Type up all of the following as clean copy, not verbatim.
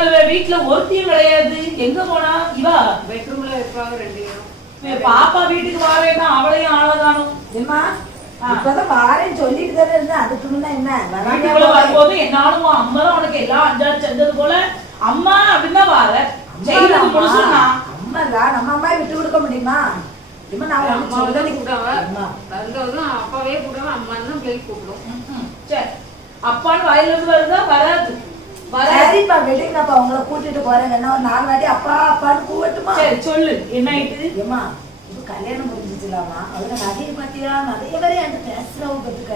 போனாலும் வீட்டுல ஒருத்தியும் கிடையாது. எங்க போனா? இவா பெட்ரூம்ல இருப்பாங்க 2 பேரும். பாப்பா வீட்டுக்கு வரேன்னா அவளையும் ஆளதானும். ஏமா இப்பதான் வாரேன்னு சொல்லிட்டு தானே இருந்தேன். அதுக்கு முன்ன என்ன வீட்டுக்குள்ள வரும்போது என்னாலும் அம்மா தான் உனக்கு எல்லாம் அஞ்சாறு செஞ்சது போல அம்மா அப்படின்னு தான் வார. அம்மா நம்ம அம்மா விட்டு கொடுக்க முடியுமா? அப்பாவே கூப்பிடுவா, அம்மான்னு பிள்ளை கூப்பிடும். சரி, அப்பான்னு வாயில இருந்து வருதா? வராது. சரிப்பா விடுங்கப்பா, உங்களை கூட்டிட்டு போறேன். என்ன ஒரு 4 வாட்டி அப்பா அப்பான்னு கூப்பிட்டுமா? சரி சொல்லு, என்ன ஆயிட்டு? ஏமா இது கல்யாணம் முடிஞ்சிச்சுலாமா? அவங்க நகையை பாத்தியா? நிறைய பேரை என்கிட்ட பேசுறவங்க பத்துக்க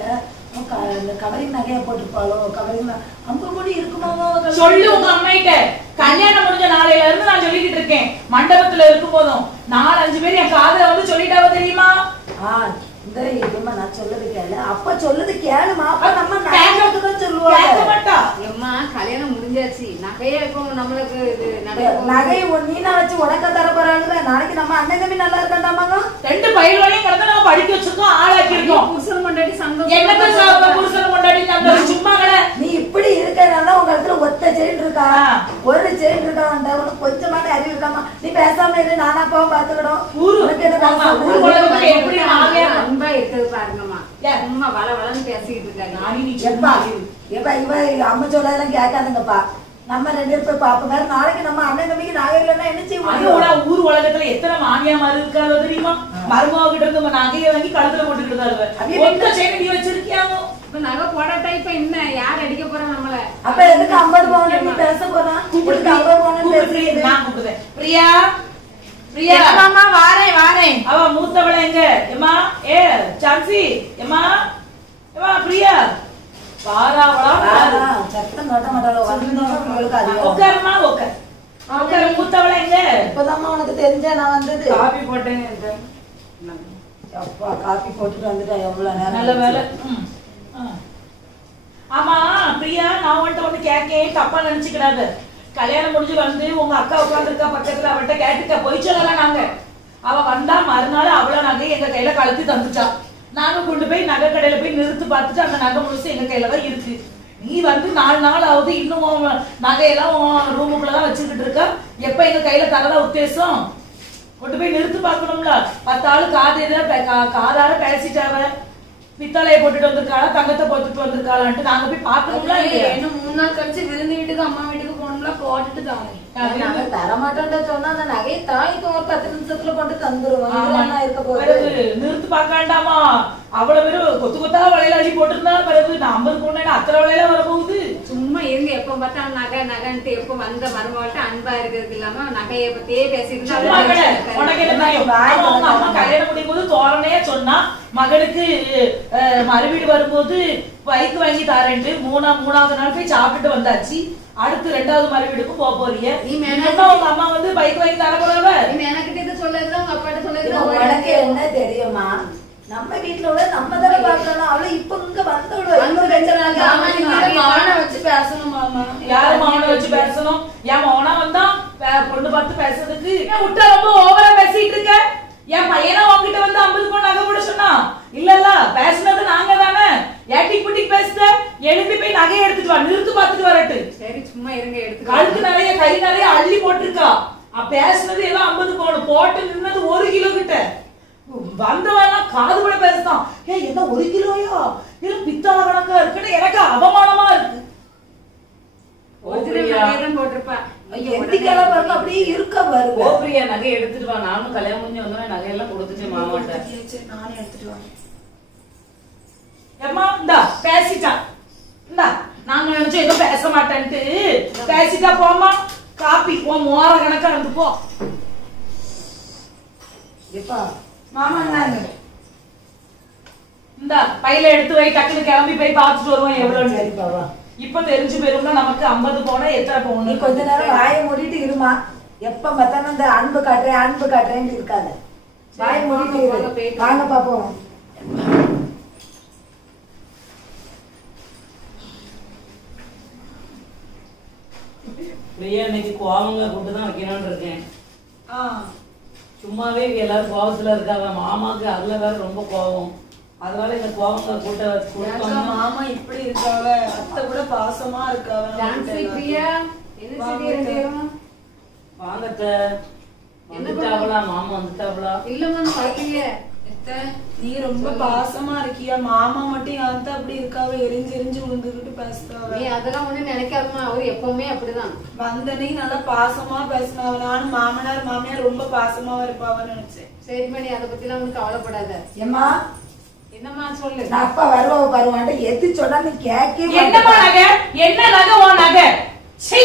கவரிங் நகைய போட்டுருப்பாளோ, கவரிங் 50 கோடி இருக்குமாவோ? சொல்லு உங்க அம்மாயிட்ட. கல்யாணம் முடிஞ்ச நாளையில இருந்து நான் சொல்லிக்கிட்டு இருக்கேன். மண்டபத்துல இருக்கும் போதும் 4-5 பேர் என் காதுல வந்து சொல்லிட்டாவ தெரியுமா? இந்த இதுமா நான் சொல்லது கேளு. அப்ப சொல்லது கேளுமா? அப்ப நம்ம நகைதான் சொல்லுவாங்க. ஏம்மா கல்யாணம் முடிஞ்சாச்சு, நகையே இப்போ நம்மளுக்கு இது நகை நீனா வச்சு உனக்க தர போறாங்க. நாளைக்கு நம்ம அண்ணன் தம்பி நல்லா இருக்காண்டாமாங்க. 2 பையன்களையும் கடந்து நம்ம படிக்க வச்சிருக்கோம், ஆளாக்கி இருக்கோம். புருஷன் கொண்டாடி சந்தோஷம். என்னத்த புருஷன் கொண்டாடி சந்தோஷம்? சும்மா கடை. நீ இப்படி இருக்கறனால உங்க இடத்துல ஒத்த செயின் இருக்கா, ஒரு செயின் இருக்கா? உனக்கு கொஞ்சமான அறிவு இருக்காமா? நீ பேசாம இரு, நானா அப்பாவும் பாத்துக்கிடும். உனக்கு என்ன எப்படி அன்பா இருக்குது பாருங்கம்மா. சும்மா வள வளன்னு பேசிக்கிட்டு இருக்காங்க. இவ அம்மா சொல்லலாம் கேட்காதுங்கப்பா. நம்ம 2 பேரும் போய் பாப்போம். வேற நாளைக்கு நம்ம அண்ணன் தம்பிக்கு நகை இல்லைன்னா என்ன செய்வோம்? ஊர் உலகத்துல எத்தனை மாமியா மாதிரி இருக்காது தெரியுமா? மருமக கிட்ட இருந்து நகையை வாங்கி கழுத்துல போட்டுக்கிட்டு நீ வச்சிருக்கியாங்க. இப்ப நகை போடாட்டா இப்ப என்ன யார் அடிக்க போறா நம்மள? அப்ப எதுக்கு 50 பவுன் நீ பேச போறா? 50 பவுன் பேசுறீங்க. நான் கூப்பிடுறேன். பிரியா பிரியா மாமா வாரேன். அவ மூத்தவள எங்க? ஏமா ஏ சான்சி ஏமா ஏமா பிரியா வாராவளா சத்தம் நோட்ட மாட்டாளோ வந்தவங்களுக்கு அது உட்காருமா உட்காரு. மூத்தவள எங்க? இப்பதாம்மா உனக்கு தெரிஞ்சா நான் வந்தது. காபி போட்டேன். அப்பா காபி போட்டுட்டு வந்துட்டா எவ்வளவு நேரம்? நல்ல வேலை. ஆமா பிரியா, நான் உன்கிட்ட ஒண்ணு கேட்கேன், தப்பா நினைச்சுக்கிடாத. கல்யாணம் முடிஞ்சு வந்து உங்க அக்கா உட்காந்துருக்கா பக்கத்துல, அவள்கிட்ட கேட்டுக்க. போய் சொல்லலாம். நாங்க அவ வந்தா மறுநாள் அவ்வளவு நகை எங்க கையில கழுத்தி தந்துச்சா. நாங்க கொண்டு போய் நகை கடையில போய் நிறுத்து பார்த்துட்டு அந்த நகை முழுசு எங்க கையில தான் இருக்கு. நீ வந்து 4 நாள் ஆகுது, இன்னும் நகையெல்லாம் ரூமுக்குள்ளதான் வச்சுக்கிட்டு இருக்க. எப்ப எங்க கையில தரதா உத்தேசம்? கொண்டு போய் நிறுத்து பார்க்கணும்ல. 10 ஆளு காதார பேசிட்டாவ. பித்தளையை போட்டுட்டு வந்திருக்காளா, தங்கத்தை போட்டுட்டு வந்திருக்காளான்ட்டு நாங்க போய் பாக்கணும்ல. இன்னும் 3 நாள் கழிச்சு விருந்து வீட்டுக்கு அம்மா வீட்டுக்கு போனோம்ல, போட்டுட்டு தானே தரமாட்டோம்னு சொன்னா அந்த நகையை தாய்க்கு ஒரு 10 நிமிஷத்துல கொண்டு தந்துருவோம். நிறுத்து பார்க்க வேண்டாமா? அவ்வளவு பேரும் கொத்து கொத்தா வளையல அடி போட்டிருந்தா பிறகு நான் 50 போனேன், அத்தனை வளையல வரப்போகுது. சும்மா இருங்க. எப்ப பார்த்தா நகை நகைன்ட்டு எப்ப வந்த மருமகிட்ட அன்பா இருக்கிறதுக்கு இல்லாம நகையை பத்தியே பேசிட்டு உனக்கு என்ன அம்மா கல்யாணம் முடியும் போது தோரணையா சொன்னா மகளுக்கு மறுவீடு வரும்போது பைக் வாங்கி தாரேன்ட்டு 3ஆவது நாள் போய் சாப்பிட்டு வந்தாச்சு. அடுத்து 2வது மறுவீடுக்கும் போக போறீங்க. உங்க அம்மா வந்து பைக் வாங்கி தர போறவ எனக்கிட்ட சொல்லல, உங்க அப்பாட்ட சொல்லல. உனக்கு என்ன தெரியுமா? நம்ம வீட்டுல உள்ள நம்ம தானே பாக்கணும். அவளை இப்ப இங்க மௌனம் வச்சு பேசணும். மாமா யாரு மௌனம் வச்சு பேசணும்? என் மௌனம் வந்தா பொண்ணு பார்த்து பேசுறதுக்கு விட்டா ரொம்ப ஓவரா பேசிட்டு இருக்க. என் பையனா உங்ககிட்ட வந்து 50 பவுன் நகை போட சொன்னா இல்லல்ல, பேசுனது நாங்க தானே. ஏட்டி குட்டி பேசுத, எழுப்பி போய் நகையை எடுத்துட்டு வா, நிறுத்து பார்த்துட்டு வரட்டு. சரி சும்மா இருங்க. எடுத்து கழுத்து நிறைய கை நிறைய அள்ளி போட்டிருக்கா. பேசுனது எல்லாம் 50 பவுன் போட்டு நின்னது 1 கிலோ கிட்ட. வந்தவெல்லாம் காது கூட பேசுதான். என்ன 1 கிலோயா? இது பித்தளை கணக்கா இருக்குன்னு எனக்கு அவமானமா இருக்கு. போட்டிருப்பா. அப்படியே இருக்க வருது. ஓப்ரியா நகை எடுத்துட்டு வா. நானும் கல்யாணம் முடிஞ்சு வந்தோம், நகையெல்லாம் கொடுத்துட்டு மாமாட்ட. நானே எடுத்துட்டு வா. ஏமா இந்தா பேசிட்டா. இந்தா நாங்க நினைச்சோம் ஏதோ பேச மாட்டேன்ட்டு பேசிட்டா. போமா காப்பி உன் மோர கணக்கா இருந்து போ. எப்பா மாமா என்ன இந்தா பையில எடுத்து வை, டக்குனு கிளம்பி போய் பார்த்துட்டு வருவோம் எவ்வளவு. சரிப்பா. இப்ப தெரிஞ்சு போயிரும்னா நமக்கு 50 போனா எத்தனை போகணும்? நீ கொஞ்ச நேரம் வாயை மூடிட்டு இருமா. எப்ப பார்த்தாலும் இந்த அன்பு காட்டுறேன்னு இருக்காது. வாயை மூடிட்டு வாங்க பாப்போம். பிரியா இன்னைக்கு கோவங்க கூட்டுதான் வைக்கணும்னு இருக்கேன். சும்மாவே எல்லாரும் கோவத்துல இருக்காங்க. மாமாக்கு அதுல வேற ரொம்ப கோவம். அதனால இந்த கோவங்க கூட்ட மாமா இப்படி இருக்காவ, அத்தை கூட பாசமா இருக்காவ. பிரியா என்ன செய்தி ரெண்டு பேரும்? வாங்கத்த. வந்துட்டாங்களா? மாமா வந்துட்டாங்களா? இல்லம்மா வரலையே. நீ ரொம்ப பாசமா இருக்கியா? மாமா மட்டும் யார்த்த அப்படி இருக்காவ எரிஞ்சு எரிஞ்சு விழுந்துகிட்டு பேசுறாவ. நீ அதெல்லாம் ஒண்ணு நினைக்காதமா, அவரு எப்பவுமே அப்படிதான். வந்தனைக்கு நல்லா பாசமா பேசினாவ. நானும் மாமனார் மாமியார் ரொம்ப பாசமா இருப்பாவன்னு நினைச்சேன். சரிம்மா, நீ அதை பத்தி எல்லாம் ஒண்ணு கவலைப்படாத. ஏமா என்னம்மா சொல்லு. நான் அப்பா வருவான்ட்டு எது சொன்னா நீ கேட்க. என்னம்மா நகை? என்ன நகை உன் நகை? சீ,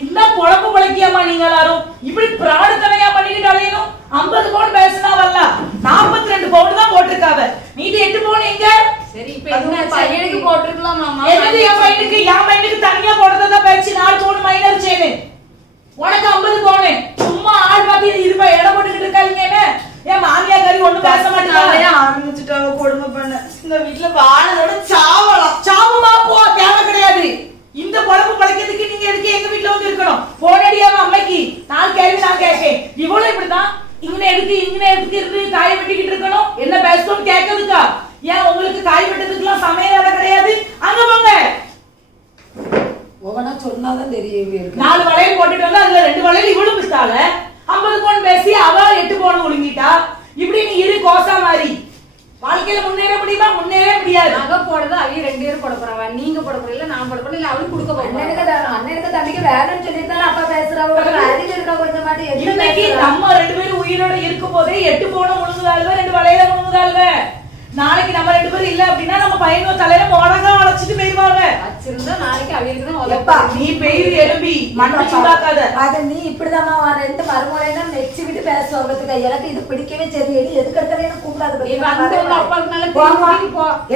இந்த பொழப்பு பழக்கியம்மா நீங்க எல்லாரும் இப்படி பிராடுத்தனையா பண்ணிட்டு அலையணும். 50 பவுன் பேசினாவல்ல, 42 பவுன் தான் போட்டிருக்காவ. நீ 8 பவுன் எங்க? சரி, இப்ப என்ன பையனுக்கு போட்டுருக்கலாம் மாமா. எதுக்கு என் பையனுக்கு தனியா போடுறதா பேச்சு? 4 பவுன் மைனர் செயின், உனக்கு 50 பவுன். சும்மா ஆள் பாத்தி இருப்பா இடம் போட்டுக்கிட்டு இருக்காங்க. என் மாமியா கறி ஒண்ணு பேச மாட்டேங்க. ஆரம்பிச்சுட்டாவ கொடுமை பண்ண. இந்த வீட்டுல வாழதோட சாவலாம். சாவுமா போ, தேவை கிடையாது. இந்த பொழப்பு பழக்கிறதுக்கு நீங்க எதுக்கு எங்க வீட்டுல வந்து இருக்கணும்? போனடியாம அம்மைக்கு 4 கேள்வி நான் கேட்பேன். இவ்வளவு இப்படிதான் இங்க எதுக்கு இருந்து காய வெட்டிக்கிட்டு இருக்கணும்? என்ன பேசணும் கேட்கறதுக்கா? ஏன் உங்களுக்கு காய் வெட்டதுக்கு எல்லாம் சமையல் வேலை கிடையாது? அங்க போங்க. ஒவ்வொன்னா சொன்னாதான் தெரியும். 4 வளையல் போட்டுட்டு வந்து அதுல 2 வளையல் இவ்வளவு பிஸ்தால 50 பவுன் பேசி அவ 8 பவுன் ஒழுங்கிட்டா. இப்படி நீ இரு கோசா மாதிரி வாழ்க்கையில முன்னேற முடியுமா? முன்னேற முடியாது. நகை போடுறது அவங்க 2 பேரும் போட போறவா, நீங்க போட போறீங்க, நான் போட போறேன், இல்ல அவளுக்கு கொடுக்க போறேன். அண்ணனுக்கு தம்பிக்கு வேணும்னு சொல்லிட்டு அப்பா பேசுறாங்க. அறிவு இருக்கா கொஞ்சம் மாட்டி? இன்னைக்கு நம்ம 2 பேரும் உயிரோட இருக்கும் போதே 8 பவுன் ஒழுங்குதாள்வ, 2 வளையல ஒழுங்குதாள்வ. நாளைக்கு நம்ம 2 பேரும் இல்ல அப்படின்னா நம்ம பையனோ தலையில மோடங்கா வளைச்சிட்டு போயிருவாங்க. வச்சிருந்தா நாளைக்கு அவங்களுக்கு தான் எப்பா நீ பெயிரு எலும்பி மண்ணை சூடாக்காத. அது நீ இப்படிதான் 2 மருமலைன்னா மெச்சு விட்டு பேசுவாங்க. எனக்கு இது பிடிக்கவே சரி. எதுக்கு எடுத்தாலும் எனக்கு கூப்பிடாத.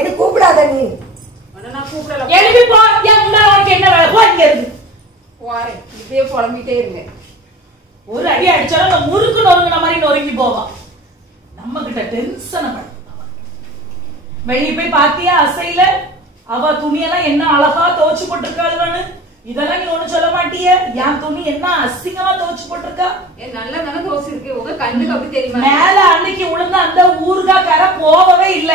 எனக்கு கூப்பிடாத. நீ நான் கூப்பிடல. எழுப்பி போ. ஏன் முன்னாடி உனக்கு என்ன வேலை? போ இங்க இருக்கு. போறேன். இப்படியே புலம்பிட்டே இருங்க. ஒரு அடி அடிச்சாலும் நம்ம முறுக்கு நொறுங்கின மாதிரி நொறுங்கி போவான். நம்ம கிட்ட டென்ஷன் பண்ண. வெளியே போய் பாத்தியா அசையில அவ துணியெல்லாம் என்ன அழகா துவச்சு போட்டிருக்காளுன்னு? இதெல்லாம் நீ ஒண்ணு சொல்ல மாட்டிய? என் துணி என்ன அசிங்கமா துவச்சு போட்டிருக்கா? நல்ல தானே தோசை இருக்கு, உங்க கண்ணுக்கு அப்படி தெரியுமா? மேல அன்னைக்கு உளுந்த அந்த ஊருகா கரை போகவே இல்ல,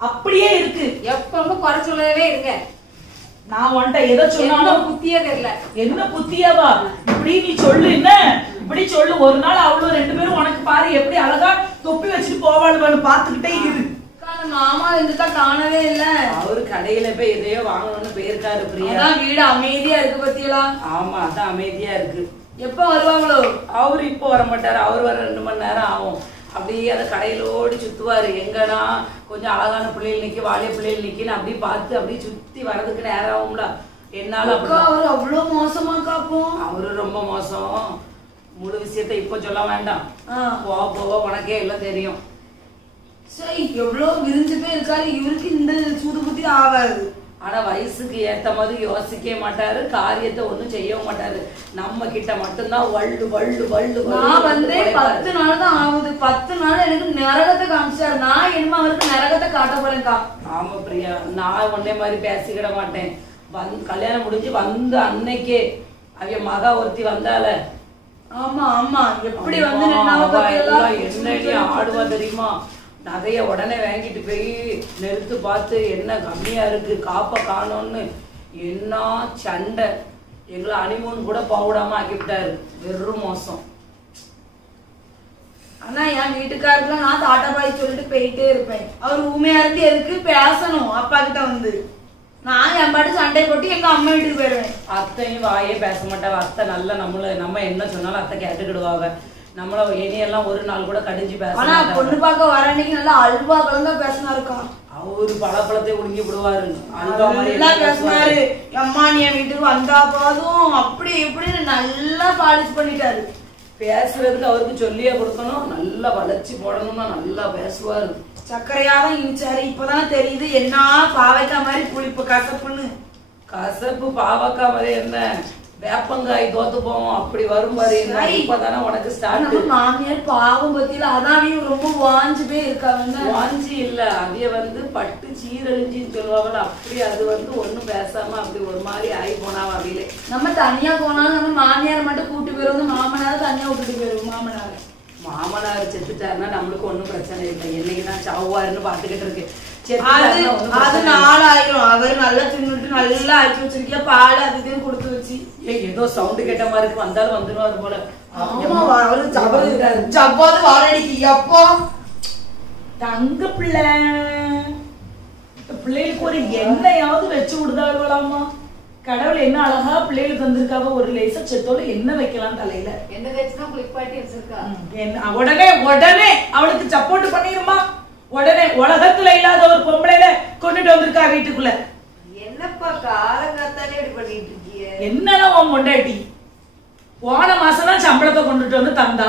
அப்படியே இருக்கு. எப்பவும் குறை சொல்லவே இருங்க. நான் உன்ட்ட எதை சொன்னாலும் புத்தியே தெரியல. என்ன புத்தியாவா? இப்படி நீ சொல்லு. என்ன இப்படி சொல்லு? ஒரு நாள் அவ்வளவு 2 பேரும் உனக்கு பாரு எப்படி அழகா தொப்பி வச்சுட்டு போவாளுன்னு பாத்துக்கிட்டே இரு. மாமா இருந்துட்டா காணவே இல்ல. அவரு கடையில போய் எதையோ வாங்கணும்னு போயிருக்காரு பிரியா. வீடு அமைதியா இருக்கு பத்தியலா? ஆமா, அதான் அமைதியா இருக்கு. எப்ப வருவாங்களோ? அவரு இப்போ வர மாட்டாரு. அவரு வர 2 மணி நேரம் ஆகும். அப்படியே அந்த கடையில ஓடி சுத்துவாரு. எங்கடா கொஞ்சம் அழகான பிள்ளைகள் நிக்கி, வாலிய பிள்ளைகள் நிக்கின்னு அப்படியே பார்த்து அப்படியே சுத்தி வர்றதுக்கு நேரம் ஆகும்ல. என்னால அவரு அவ்வளவு மோசமா காப்போம். அவரு ரொம்ப மோசம். முழு விஷயத்த இப்ப சொல்ல வேண்டாம். போக போக உனக்கே எல்லாம் தெரியும். சரி, எவ்வளவு விரிஞ்சு போய் இருக்காரு. இவருக்கு இந்த சூது புத்தி ஆகாது. ஆனா வயசுக்கு ஏத்த மாதிரி யோசிக்க மாட்டாரு. காரியத்தை ஒண்ணும் செய்யவும் மாட்டாரு. நம்ம கிட்ட மட்டும்தான் வள்ளு வள்ளு வள்ளு. நான் வந்து 10 நாள் தான் ஆகுது. 10 நாள் எனக்கு நரகத்தை காமிச்சாரு. நான் என்னமா அவருக்கு நரகத்தை காட்ட போறேன்க்கா. ஆமா பிரியா, நான் உன்னே மாதிரி பேசிக்கிட மாட்டேன். கல்யாணம் முடிஞ்சு வந்த அன்னைக்கே அவைய மகா ஒருத்தி வந்தால. ஆமா ஆமா, எப்படி வந்து என்ன ஆடுவா தெரியுமா? நகைய உடனே வாங்கிட்டு போய் நெருத்து பார்த்து என்ன கம்மியா இருக்கு, காப்ப காணோன்னு என்ன சண்டை. எங்களை அனிமூன் கூட போடாம ஆக்கிவிட்டாரு. வெறும் மோசம். ஆனா என் வீட்டுக்காரருக்குலாம் நான் தாட்டா பாய் சொல்லிட்டு போயிட்டே இருப்பேன். அவர் ஊமையா இருந்து எதுக்கு பேசணும் அப்பா கிட்ட வந்து? நான் என் பாட்டு சண்டை போட்டு எங்க அம்மா வீட்டுக்கு போயிடுவேன். அத்தையும் வாயே பேச மாட்டாங்க. அத்தை நல்லா நம்ம என்ன சொன்னாலும் அத்தை கேட்டுக்கிடுவாங்க. நம்மள இனியெல்லாம் ஒரு நாள் கூட கடிஞ்சு பேச. ஆனா பொண்ணு பார்க்க வர அன்னைக்கு நல்லா அல்வா கலந்தா பேசினாருக்கா. அவரு பழப்பழத்தை உடுங்கி விடுவாரு. பேசினாரு. அம்மா நீ என் வீட்டுக்கு வந்தா போதும் அப்படி இப்படின்னு நல்லா பாலிஷ் பண்ணிட்டாரு. பேசுறதுக்கு அவருக்கு சொல்லியே கொடுக்கணும். நல்லா வளைச்சு போடணும்னா நல்லா பேசுவாரு. சர்க்கரையாதான் இனிச்சாரு. இப்பதான் தெரியுது என்ன பாவைக்காய் மாதிரி புளிப்பு கசப்புன்னு. கசப்பு பாவக்காய் மாதிரி என்ன வேப்பங்காய் தோத்து போவோம் அப்படி வரும் பாரு. இப்பதானே உனக்கு ஸ்டார்ட். மாமியார் பாவம் பத்தியில அதான் ரொம்ப வாஞ்சு போய் இருக்காங்க. வாஞ்சி இல்ல, அதைய வந்து பட்டு சீரழிஞ்சின்னு சொல்லுவாங்கல்ல, அப்படி அது வந்து ஒண்ணும் பேசாம அப்படி ஒரு மாதிரி ஆகி போனாவ. அவையிலே நம்ம தனியா போனாலும் நம்ம மாமியார் மட்டும் கூட்டு போயிருவோம். மாமனார தனியா விட்டுட்டு போயிருவோம். மாமனார் செத்துட்டாருன்னா நம்மளுக்கு ஒண்ணும் பிரச்சனை இல்லை. என்னைக்குதான் சாவாருன்னு பாத்துக்கிட்டு இருக்கு. அது 4 ஆயிரம். அவர் நல்லா தின்னுட்டு நல்லா ஆக்கி வச்சிருக்கியா பால் அதுக்கு கொடுத்து வச்சு ஏதோ சவுண்ட் கேட்ட மாதிரி இருக்கு, வந்தாலும் வந்துருவாரு போல. ஜவ்வாது வாரடிக்கு அப்பா தங்க பிள்ளை பிள்ளைகளுக்கு ஒரு எண்ணெயாவது வச்சு விடுதாடுவலாமா. கடவுள் என்ன அழகா பிள்ளைகளுக்கு வந்திருக்காங்க. ஒரு லேசா செத்தோட என்ன வைக்கலாம் தலையில. என்ன தேய்ச்சுனா குளிப்பாட்டி வச்சிருக்கா. உடனே உடனே அவளுக்கு சப்போர்ட் பண்ணிருமா. உடனே உலகத்துல இல்லாத ஒரு பொம்பளையில கொண்டுட்டு வந்திருக்கா வீட்டுக்குள்ள. என்னப்பா காலங்காத்தாலே இப்படி பண்ணிட்டு இருக்கீங்க? என்னன்னா உன் பொண்டாட்டி போன மாசம் தான் சம்பளத்தை கொண்டுட்டு வந்து தந்தா.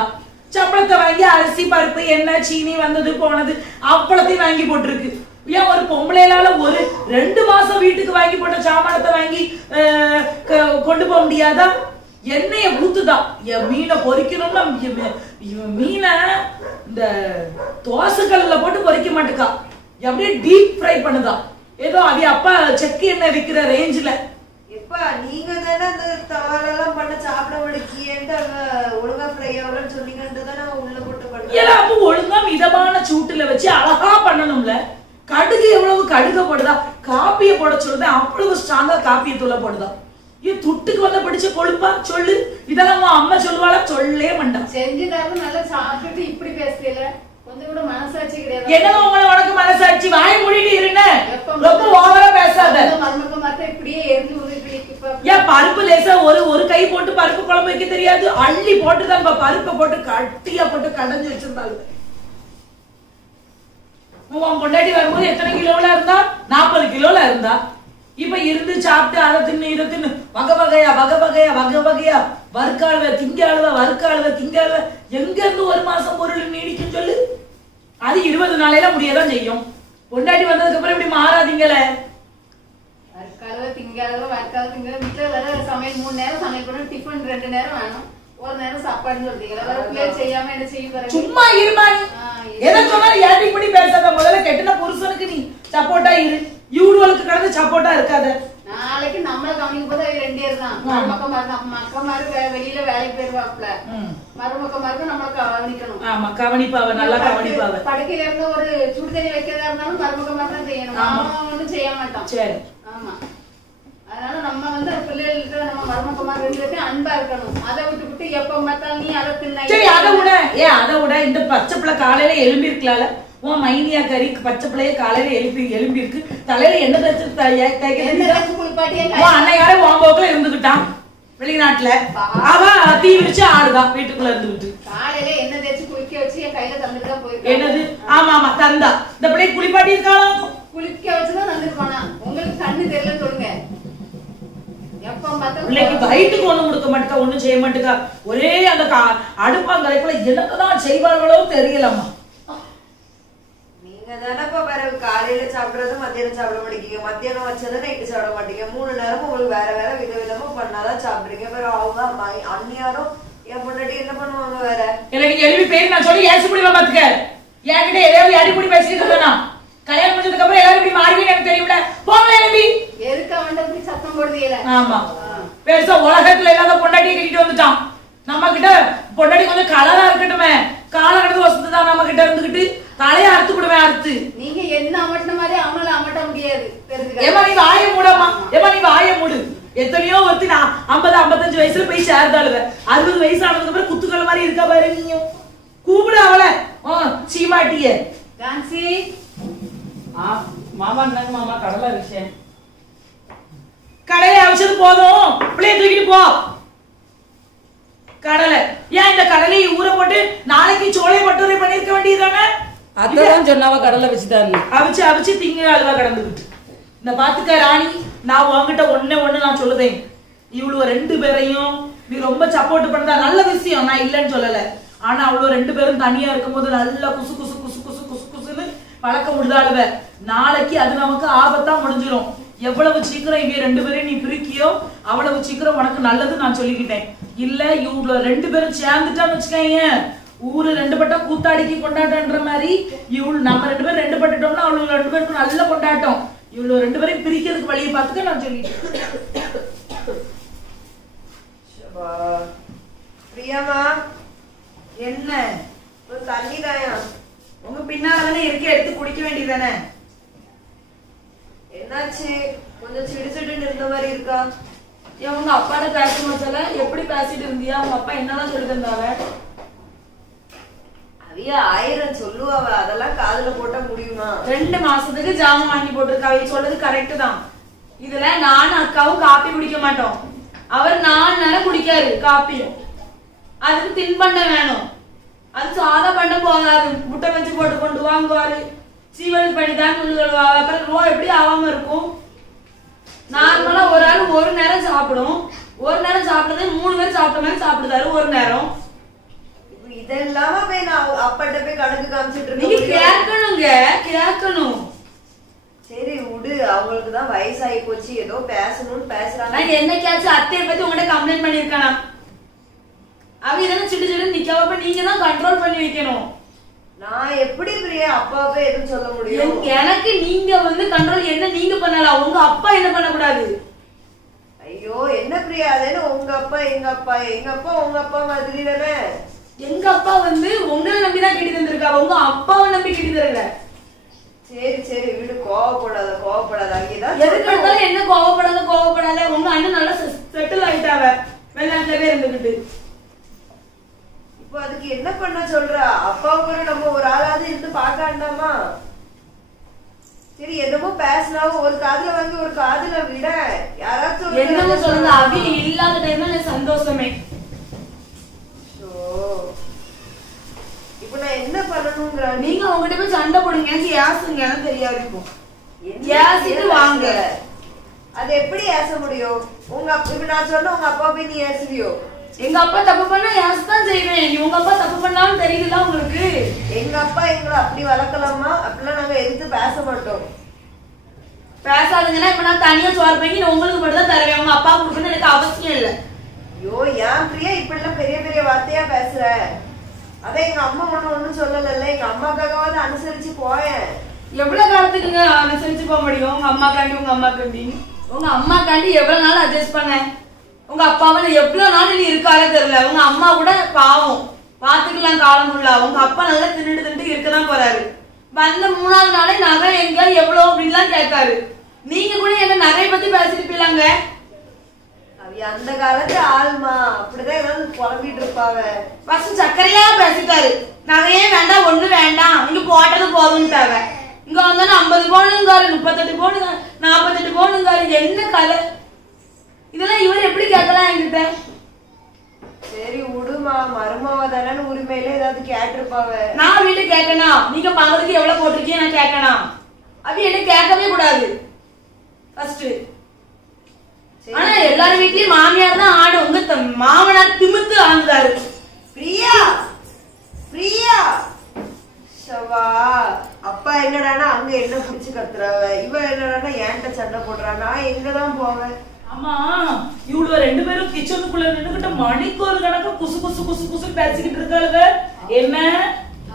சம்பளத்தை வாங்கி அரிசி பருப்பு எண்ணெய் சீனி வந்தது போனது அவ்வளத்தையும் வாங்கி போட்டிருக்கு. ஏன் ஒரு பொம்பளையால ஒரு 2 மாசம் வீட்டுக்கு வாங்கி போட்ட சாமானத்தை வாங்கி கொண்டு போக முடியாதா? எண்ணெய ஊத்துதான். மீனை பொரிக்கணும்னா மீனை இந்த தோசைக்கல்ல போட்டு பொரிக்க மாட்டுக்கா, அப்படியே டீப் ஃப்ரை பண்ணுதான். ஏதோ அது அப்பா செக்கு எண்ணெய் விற்கிற ரேஞ்சில. எப்பா நீங்க தானே அந்த தவாலெல்லாம் பண்ண சாப்பிட முடிக்கியேன்னு ஒழுங்கா ஃப்ரை ஆகலன்னு சொன்னீங்கன்னு தானே உள்ள போட்டு பண்ணி அப்போ ஒழுங்கா மிதமான சூட்டுல வச்சு அழகா பண்ணணும்ல. கடுகு எவ்வளவு கடுக போடுதா, காப்பிய போட சொல்லுது அவ்வளவு ஸ்ட்ராங்கா காப்பிய தூள போடுதா. ஏன் துட்டுக்கு வந்த பிடிச்ச கொழுப்பா சொல்லு. இதெல்லாம் உன் அம்மா சொல்லுவாளா? சொல்லே மாட்டான். செஞ்சுட்டாலும் நல்லா சாப்பிட்டுட்டு இப்படி பேசல, கொஞ்சம் கூட மனசாட்சி கிடையாது. என்னங்க உனக்கு மனசாட்சி? வாய மூடிட்டு இருங்க, ரொம்ப ஓவரா பேசாத. மருமக்க மாத்த இப்படியே எரிஞ்சு ஏன் பருப்பு லேசா ஒரு கை போட்டு பருப்பு குழம்பு வைக்க தெரியாது? அள்ளி போட்டுதான் பருப்பை போட்டு கட்டியா போட்டு கடைஞ்சு வச்சிருந்தாங்க. உன் பொண்டாட்டி வரும்போது எத்தனை கிலோல இருந்தா? 40 கிலோல இருந்தா. இப்ப இருந்து சாப்பிட்டு அதை தின்னு இதை தின்னு வகை வகையா வறுக்காளுவ திங்காளுவ வறுக்காளுவ திங்காளுவ. எங்க இருந்து ஒரு மாசம் பொருள் நீடிக்கும் சொல்லு? அது 20 நாளையில முடியதான் செய்யும். பொண்டாட்டி வந்ததுக்கு அப்புறம் இப்படி மாறாதீங்களே. வறுக்காளுவ திங்காளுவ வீட்டுல வேற சமையல் 3 நேரம் சமையல் பண்ண, டிஃபன் 2 நேரம் வேணும், ஒரு நேரம் சாப்பாடுன்னு சொல்றீங்க. வேற பிளேட் செய்யாம என்ன செய்ய? சும்மா இருமா. எதை சொன்னாலும் ஏட்டி இப்படி பேசாத. முதல்ல கெட்டின புருஷனுக்கு நீ சப்போர்ட்டா இரு, யூடுவலுக்கு கடந்து சப்போர்ட்டா இருக்காத. நாளைக்கு நம்மள கவனிக்கும் போது 2 பேர் தான். மருமக்க மாதிரி வெளியில வேலைக்கு போயிருவாப்ல, மருமக்க மாதிரி நம்மள கவனிக்கணும். ஆமா கவனிப்பாவ, நல்லா கவனிப்பாவ. படுக்கையில இருந்து ஒரு சுடு தண்ணி வைக்கிறதா இருந்தாலும் மருமக்க மாதிரி தான் செய்யணும். மாமா ஒண்ணும் செய்ய மாட்டோம். சரி ஆமா, அதனால நம்ம பிள்ளைகளுக்கு நம்ம மருமக்க மாதிரி 2 பேரும் அன்பா இருக்கணும். அதை விட்டு எப்ப பார்த்தாலும் நீ அதை தின்ன. சரி அதை விட இந்த பச்சை பிள்ளை காலையில எழும்பி இருக்கலால. உன் மைனியா கறி பச்சை பிள்ளைய காலையில எழும்பி இருக்கு. தலையில என்ன தச்சு குளிப்பாட்டி அன்னையார உன் போக்குல இருந்துகிட்டான் வெளிநாட்டுல. அவ தீ விரிச்சு ஆடுதான் வீட்டுக்குள்ள இருந்துகிட்டு. காலையில என்ன தேய்ச்சி குளிக்க வச்சு என் கையில தந்துட்டு தான் போயிருக்கேன். என்னது? ஆமா தந்தா. இந்த பிள்ளை குளிப்பாட்டி இருக்காளோ? குளிக்க வச்சுதான் தந்துருப்பானா? உங்களுக்கு கண்ணு தெரியலன்னு சொல்லுங்க. பிள்ளைக்கு வயிற்றுக்கு ஒண்ணும் கொடுக்க மாட்டேக்கா, ஒண்ணும் செய்ய மாட்டேக்கா. ஒரே அந்த அடுப்பாங்கரைக்குள்ள என்னதான் செய்வார்களோ தெரியலம்மா. நீங்க தானப்பா வேற காலையில சாப்பிடுறது மத்தியானம் சாப்பிட மாட்டீங்க, மத்தியானம் வச்சதை நைட்டு சாப்பிட மாட்டீங்க. 3 நேரமும் உங்களுக்கு வேற விதவிதமா பண்ணாதான் சாப்பிடுறீங்க. வேற அவங்க அந்நியாரும் என் பொண்டாட்டி என்ன பண்ணுவாங்க? வேற எனக்கு எழுதி பேர் நான் சொல்லி ஏசி முடிவா பாத்துக்க. என்கிட்ட ஏதாவது அடிப்படி பேசிட்டு இருக்கா? கல்யாணம் முடிஞ்சதுக்கு அப்புறம் எல்லாரும் இப்படி மாறுவீங்க எனக்கு தெரியல. போங்க எழுதி எதுக்கு அவன் சத்தம் போடுதீல? ஆமா பெருசா உலகத்துல இல்லாத பொண்டாட்டியை கட்டிட்டு வந்துட்டான். நம்ம கிட்ட பொண்டாட்டி கொஞ்சம் கலரா இருக்கட்டுமே, காலகட்டத்து வசதிதான் நம்ம கிட்ட இருந்துகிட்டு தலையை அறுத்து கொடுவேன். அறுத்து நீங்க என்ன அமட்டின மாதிரி அவனால அமட்ட முடியாது. ஏமா நீ வாய மூடமா? ஏமா நீ வாய மூடு. எத்தனையோ ஒருத்தி 50-55 வயசுல போய் சேர்ந்தாளுவ. 60 வயசு ஆனதுக்கு அப்புறம் குத்துக்கள் மாதிரி இருக்கா பாரு. நீயும் கூப்பிடு அவளை. சீமாட்டிய ஜான்சி. மாமா என்னங்க மாமா கடலை விஷயம்? கடலை அவிச்சது போதும், பிள்ளைய தூக்கிட்டு போ. கடலை ஏன் இந்த கடலையை ஊற போட்டு நாளைக்கு சோளை பட்டுரை பண்ணிருக்க வேண்டியதானே? அதான் சொன்னாவ கடலை வச்சுதான்னு. அவிச்சு திங்க அழுவா கடந்துகிட்டு. இந்த பாத்துக்க ராணி, நான் உங்ககிட்ட ஒண்ணு நான் சொல்லுதேன். இவ்வளவு 2 பேரையும் நீ ரொம்ப சப்போர்ட் பண்ணதா நல்ல விஷயம், நான் இல்லைன்னு சொல்லல. ஆனா அவ்வளவு 2 பேரும் தனியா இருக்கும் போது நல்லா குசு குசுன்னு பழக்க விடுதாளுவ. நாளைக்கு அது நமக்கு ஆபத்தா முடிஞ்சிடும். எவ்வளவு சீக்கிரம் இவங்க 2 பேரையும் நீ பிரிக்கியோ அவ்வளவு சீக்கிரம் உனக்கு நல்லது நான் சொல்லிக்கிட்டேன். இல்ல இவங்க 2 பேரும் சேர்ந்துட்டான்னு வச்சுக்கோங்க, ஊரு 2 பட்டா கூத்தாடிக்கு கொண்டாட்டன்ற மாதிரி நம்ம 2 பேரும் 2 பட்டுட்டோம்னா அவளுக்கு 2 பேருக்கும் நல்ல கொண்டாட்டம். இவ்வளவு 2 பேரையும் பிரிக்கிறதுக்கு வழியை பார்த்துக்க நான் சொல்லிட்டேன். பிரியாமா என்ன ஒரு தண்ணி தாயா? உங்க பின்னால இருக்க எடுத்து குடிக்க வேண்டியதானே? என்னாச்சு? கொஞ்சம் சிடுசிடுன்னு இருந்த மாதிரி இருக்கா? உங்க அப்பாட பேசணும் சொல்ல எப்படி பேசிட்டு இருந்தியா? உங்க அப்பா என்னதான் சொல்லி தந்தாவ? அவிய 1000 சொல்லுவாவ, அதெல்லாம் காதுல போட்டா முடியுமா? 2 மாசத்துக்கு ஜாமான் வாங்கி போட்டிருக்காவ. சொல்றது கரெக்ட் தான். இதுல நானும் அக்காவும் காப்பி குடிக்க மாட்டோம். அவர் 4 நேரம் குடிக்காரு காப்பி. அதுக்கு தின்பண்டம் வேணும். அது சாதா பண்டம் போகாது. முட்டை வச்சு போட்டு கொண்டு வாங்குவாரு. சீவல் பண்ணிதான் சொல்லுவா. அப்புறம் நோய் எப்படி ஆகாம இருக்கும்? நார்மலா ஒரு ஆள் 1 நேரம் சாப்பிடும். 1 நேரம் சாப்பிடுறது 3 பேர் சாப்பிட்ட மாதிரி சாப்பிடுதாரு 1 நேரம். இதெல்லாம போய் நான் அப்பாட்ட போய் கணக்கு காமிச்சிட்டு நீங்க இருக்கேன். கேட்கணும். சரி விடு, அவங்களுக்கு தான் வயசாகி போச்சு, ஏதோ பேசணும்னு பேசுறாங்க. நான் என்னைக்காச்சும் அத்தையை பத்தி உங்ககிட்ட கம்ப்ளைண்ட் பண்ணிருக்கானா? அவ இதெல்லாம் சிட்டு சிட்டு நிக்காம நீங்க தான் கண்ட்ரோல் பண்ணி வைக்கணும். நான் எப்படி பிரியா அப்பாவே எதுவும் சொல்ல முடியும்? எனக்கு நீங்க கண்ட்ரோல் என்ன நீங்க பண்ணலாம், உங்க அப்பா என்ன பண்ணக்கூடாது. ஐயோ என்ன பிரியா, அதேன்னு உங்க அப்பா எங்க அப்பா, எங்க அப்பா உங்க அப்பா மாதிரி தானே. எங்க அப்பா உங்களை நம்பிதான் கட்டி தந்திருக்கா, உங்க அப்பாவை நம்பி கட்டி தரல. சரி சரி விடு, கோவப்படாத அங்கேதான் எதுக்கு எடுத்தாலும் என்ன கோவப்படாத. உங்க அண்ணன் நல்லா செட்டில் ஆயிட்டாவ வெளிநாட்டுலவே இருந்துகிட்டு. இப்ப அதுக்கு என்ன பண்ண சொல்ற? அப்பாவுக்கு நம்ம ஒரு ஆளாவது இருந்து பாக்காண்டாமா? சரி என்னமோ பேசினாவும் ஒரு காதுல வாங்கி ஒரு காதுல விட யாராச்சும் என்னமோ சொல்லுங்க. அவி இல்லாத டைம்ல சந்தோஷமே. இப்ப நான் என்ன பண்ணணும்ங்கற? நீங்க உங்ககிட்ட போய் சண்டை போடுங்க, ஏசுங்க, தெரியாது. இருக்கும் ஏசிட்டு வாங்க. அது எப்படி ஏச முடியும்? உங்க இப்ப நான் சொன்ன உங்க அப்பா போய் நீ ஏசுவியோ? எங்க அப்பா தப்பு பண்ணா ஏசதான் செய்வேன். உங்க அப்பா தப்பு பண்ணாலும் தெரியல உங்களுக்கு? எங்க அப்பா எங்களை அப்படி வளர்க்கலாமா? அப்படிலாம் நாங்க எதிர்த்து பேச மாட்டோம். பேசாதுங்கன்னா இப்ப நான் தனியா சோறு பண்ணி உங்களுக்கு மட்டும் தான் தருவேன். உங்க அப்பா கொடுக்கணும்னு எனக்கு அவசியம் இல்லை. ஐயோ ஏன் பிரியா இப்படி எல்லாம் பெரிய பெரிய வார்த்தையா பேசுற? அதான் எங்க அம்மா ஒண்ணும் சொல்லல. எங்க அம்மாக்காகவாது அனுசரிச்சு போயேன். எவ்வளவு காலத்துக்குங்க அனுசரிச்சு போக முடியும்? உங்க அம்மாக்காண்டி உங்க அம்மாக்காண்டி எவ்வளவு நாள் அட்ஜஸ்ட் பண்ண? உங்க அப்பாவை எவ்வளவு நாள் நீ இருக்காரே தெரியல. உங்க அம்மா கூட பாவம் பாத்துக்கலாம் காலம் ஃபுல்லா. உங்க அப்பா நல்லா தின்னுட்டு இருக்கதான் போறாரு. வந்த 3ஆவது நாளே நகை எங்க எவ்வளவு அப்படின்லாம் கேட்காரு. நீங்க கூட என்ன நகையை பத்தி பேசிருப்பீங்க. அந்த காலத்து ஆள்மா அப்படிதான் ஏதாவது புலம்பிட்டு இருப்பாவ. ஃபர்ஸ்ட் சக்கரையா பேசிட்டாரு. நகையே வேண்டாம், ஒண்ணு வேண்டாம், இங்க போட்டது போதும்ட்டாவ. இங்க வந்தாலும் 50 பவுனுங்காரு, 38 பவுனு, 48 பவுனுங்காரு. என்ன கதை இதெல்லாம்? இவர் எப்படி கேட்கலாம் என்கிட்ட? சரி விடுமா, மருமாவ தானே உரிமையில ஏதாவது கேட்டிருப்பாவ. நான் வீட்டு கேட்கணும். நீங்க பாக்குறதுக்கு எவ்வளவு போட்டிருக்கீங்க நான் கேட்கணும். அது என்ன கேட்கவே கூடாது ஃபர்ஸ்ட். ஆனா எல்லாரும் வீட்லயும் மாமியார் தான் ஆடு. உங்க மாமனார் திமித்து ஆண்டாரு. பிரியா பிரியா சவா அப்பா என்னடானா அங்க என்ன புடிச்சு கத்துறாவ, இவ என்னடானா ஏன்ட்ட சண்டை போடுறா. நான் எங்கதான் போவேன்? ஆமா, இவ்வளவு 2 பேரும் கிச்சனுக்குள்ள நின்னுகிட்ட மணிக்கு ஒரு கணக்கு குசு குசு குசு குசு பேசிக்கிட்டு இருக்காளுங்க. என்ன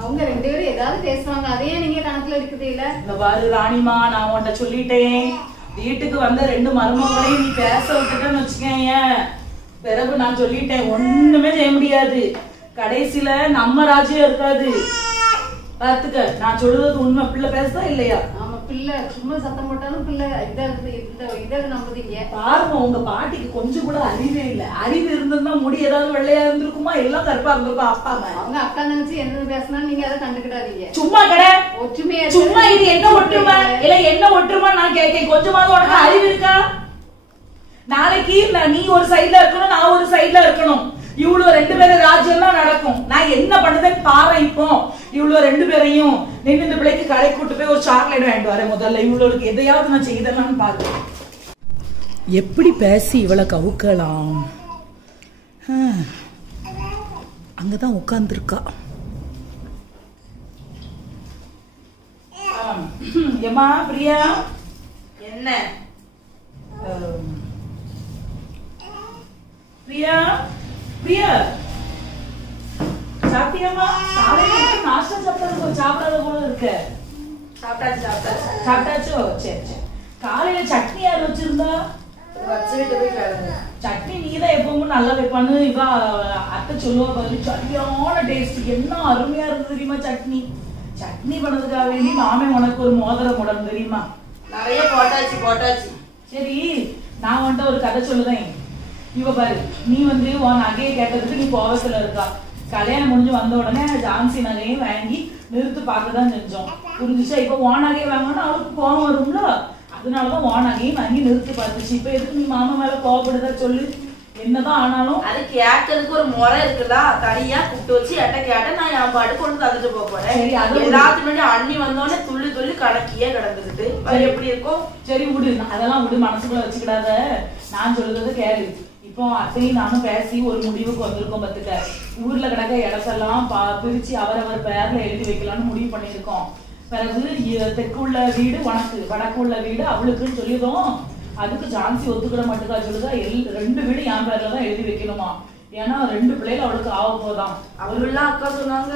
அவங்க 2 பேரும் ஏதாவது பேசுவாங்க, அதையே நீங்க கணக்குல எடுக்குது இல்ல? இந்த பாரு ராணிமா, நான் உன்கிட்ட சொல்லிட்டேன், வீட்டுக்கு வந்த 2 மருமகளையும் நீ பேச விட்டுட்டேன்னு வச்சுக்கேன். பிறகு நான் சொல்லிட்டேன், ஒண்ணுமே செய்ய முடியாது. கடைசியில நம்ம ராஜ்யம் இருக்காது. பாத்துக்க, நான் சொல்றது உண்மை. பிள்ளை பேசுதா இல்லையா? ஆமா, பிள்ளை சும்மா சத்தம் போட்டாலும் பிள்ளை இதை நம்புதீங்க. பாருங்க, உங்க பாட்டிக்கு கொஞ்சம் கூட அறிவே இல்ல. அறிவு இருந்திருந்தா முடி ஏதாவது வெள்ளையா இருந்திருக்குமா? எல்லாம் கருப்பா இருந்திருக்கும். அப்பா அவங்க அக்கா நினைச்சு என்ன பேசினாலும் நீங்க அதை கண்டுக்கிடாதீங்க. சும்மா கடை ஒற்றுமையா சும்மா இது என்ன ஒற்றுமை இல்ல என்ன ஒற்றுமை நான் கேட்கேன். கொஞ்சமாவது உனக்கு அறிவு இருக்கா? நாளைக்கு நீ ஒரு சைட்ல இருக்கணும், நான் ஒரு சைட்ல இருக்கணும். இவ்வளவு 2 பேரும் ராஜ்யம் தான் நடக்கும். நான் என்ன பண்ணுதேன்னு பாரு. இப்போ இவ்வளவு 2 பேரையும் நின்று இந்த பிள்ளைக்கு கடை கூட்டு போய் ஒரு சாக்லேட் வாங்கிட்டு வரேன். முதல்ல இவ்வளவுக்கு எதையாவது நான் செய்தேன்னு பாரு. எப்படி பேசி இவளை கவுக்கலாம்? அங்கதான் உட்கார்ந்துருக்கா. ஏமா பிரியா, என்ன பிரியா பிரியா சாப்பிட்டியாமா? காலையில நாஸ்டா சாப்பிடாத போல இருக்கு. சாப்பிட்டாச்சோ? சரி சரி. காலையில சட்னி யார் வச்சிருந்தா? சட்னி நீதான் எப்பவும் நல்லா வைப்பான்னு இவ அத்தை சொல்லுவா பாரு. சரியான டேஸ்ட், என்ன அருமையா இருக்கு தெரியுமா சட்னி. சட்னி பண்ணதுக்காக வேண்டி மாமே உனக்கு ஒரு மோதிரம் உடம்பு தெரியுமா? நிறைய போட்டாச்சு. சரி, நான் வந்துட்டு ஒரு கதை சொல்லுதேன். இவ பாரு, நீ வந்து உன் நகையை கேட்டதுக்கு நீ கோவத்துல இருக்கா. கல்யாணம் முடிஞ்சு வந்த உடனே ஜான்சி நகையும் வாங்கி நிறுத்து பார்க்கதான் செஞ்சோம். புரிஞ்சுச்சா? இப்ப உன் நகையை வாங்கினா அவளுக்கு கோவம் வரும்ல, அதனாலதான் உன் நகையும் வாங்கி நிறுத்து பார்த்துச்சு. இப்ப எதுக்கு நீ மாமா மேல கோவப்படுதா சொல்லு? என்னதான் ஆனாலும் அது கேட்கறதுக்கு ஒரு முறை இருக்குல்ல. தனியா கூப்பிட்டு வச்சு எட்ட கேட்ட நான் என் பாட்டு கொண்டு தந்துட்டு போக போறேன். எல்லாத்துக்கு முன்னாடி அண்ணி வந்தோடனே துள்ளி துள்ளி கணக்கியே கிடந்துட்டு அது எப்படி இருக்கும்? சரி விடு, அதெல்லாம் விடு, மனசுக்குள்ள வச்சுக்கிடாத. நான் சொல்றத கேளு. இப்போ அத்தையும் நானும் பேசி ஒரு முடிவுக்கு வந்திருக்கோம். பத்துக்க ஊர்ல கிடக்க இடத்தெல்லாம் பிரிச்சு அவரவர் பேர்ல எழுதி வைக்கலாம்னு முடிவு பண்ணியிருக்கோம். பிறகு தெற்குள்ள வீடு உனக்கு, வடக்குள்ள வீடு அவளுக்குன்னு சொல்லிடும். அதுக்கு ஜான்சி ஒத்துக்கிட மாட்டுக்கா. சொல்லுதா 2 வீடு என் பேர்ல தான் எழுதி வைக்கணுமா. ஏன்னா 2 பிள்ளைகள் அவளுக்கு ஆக போதான். அவளும் அக்கா சொன்னாங்க.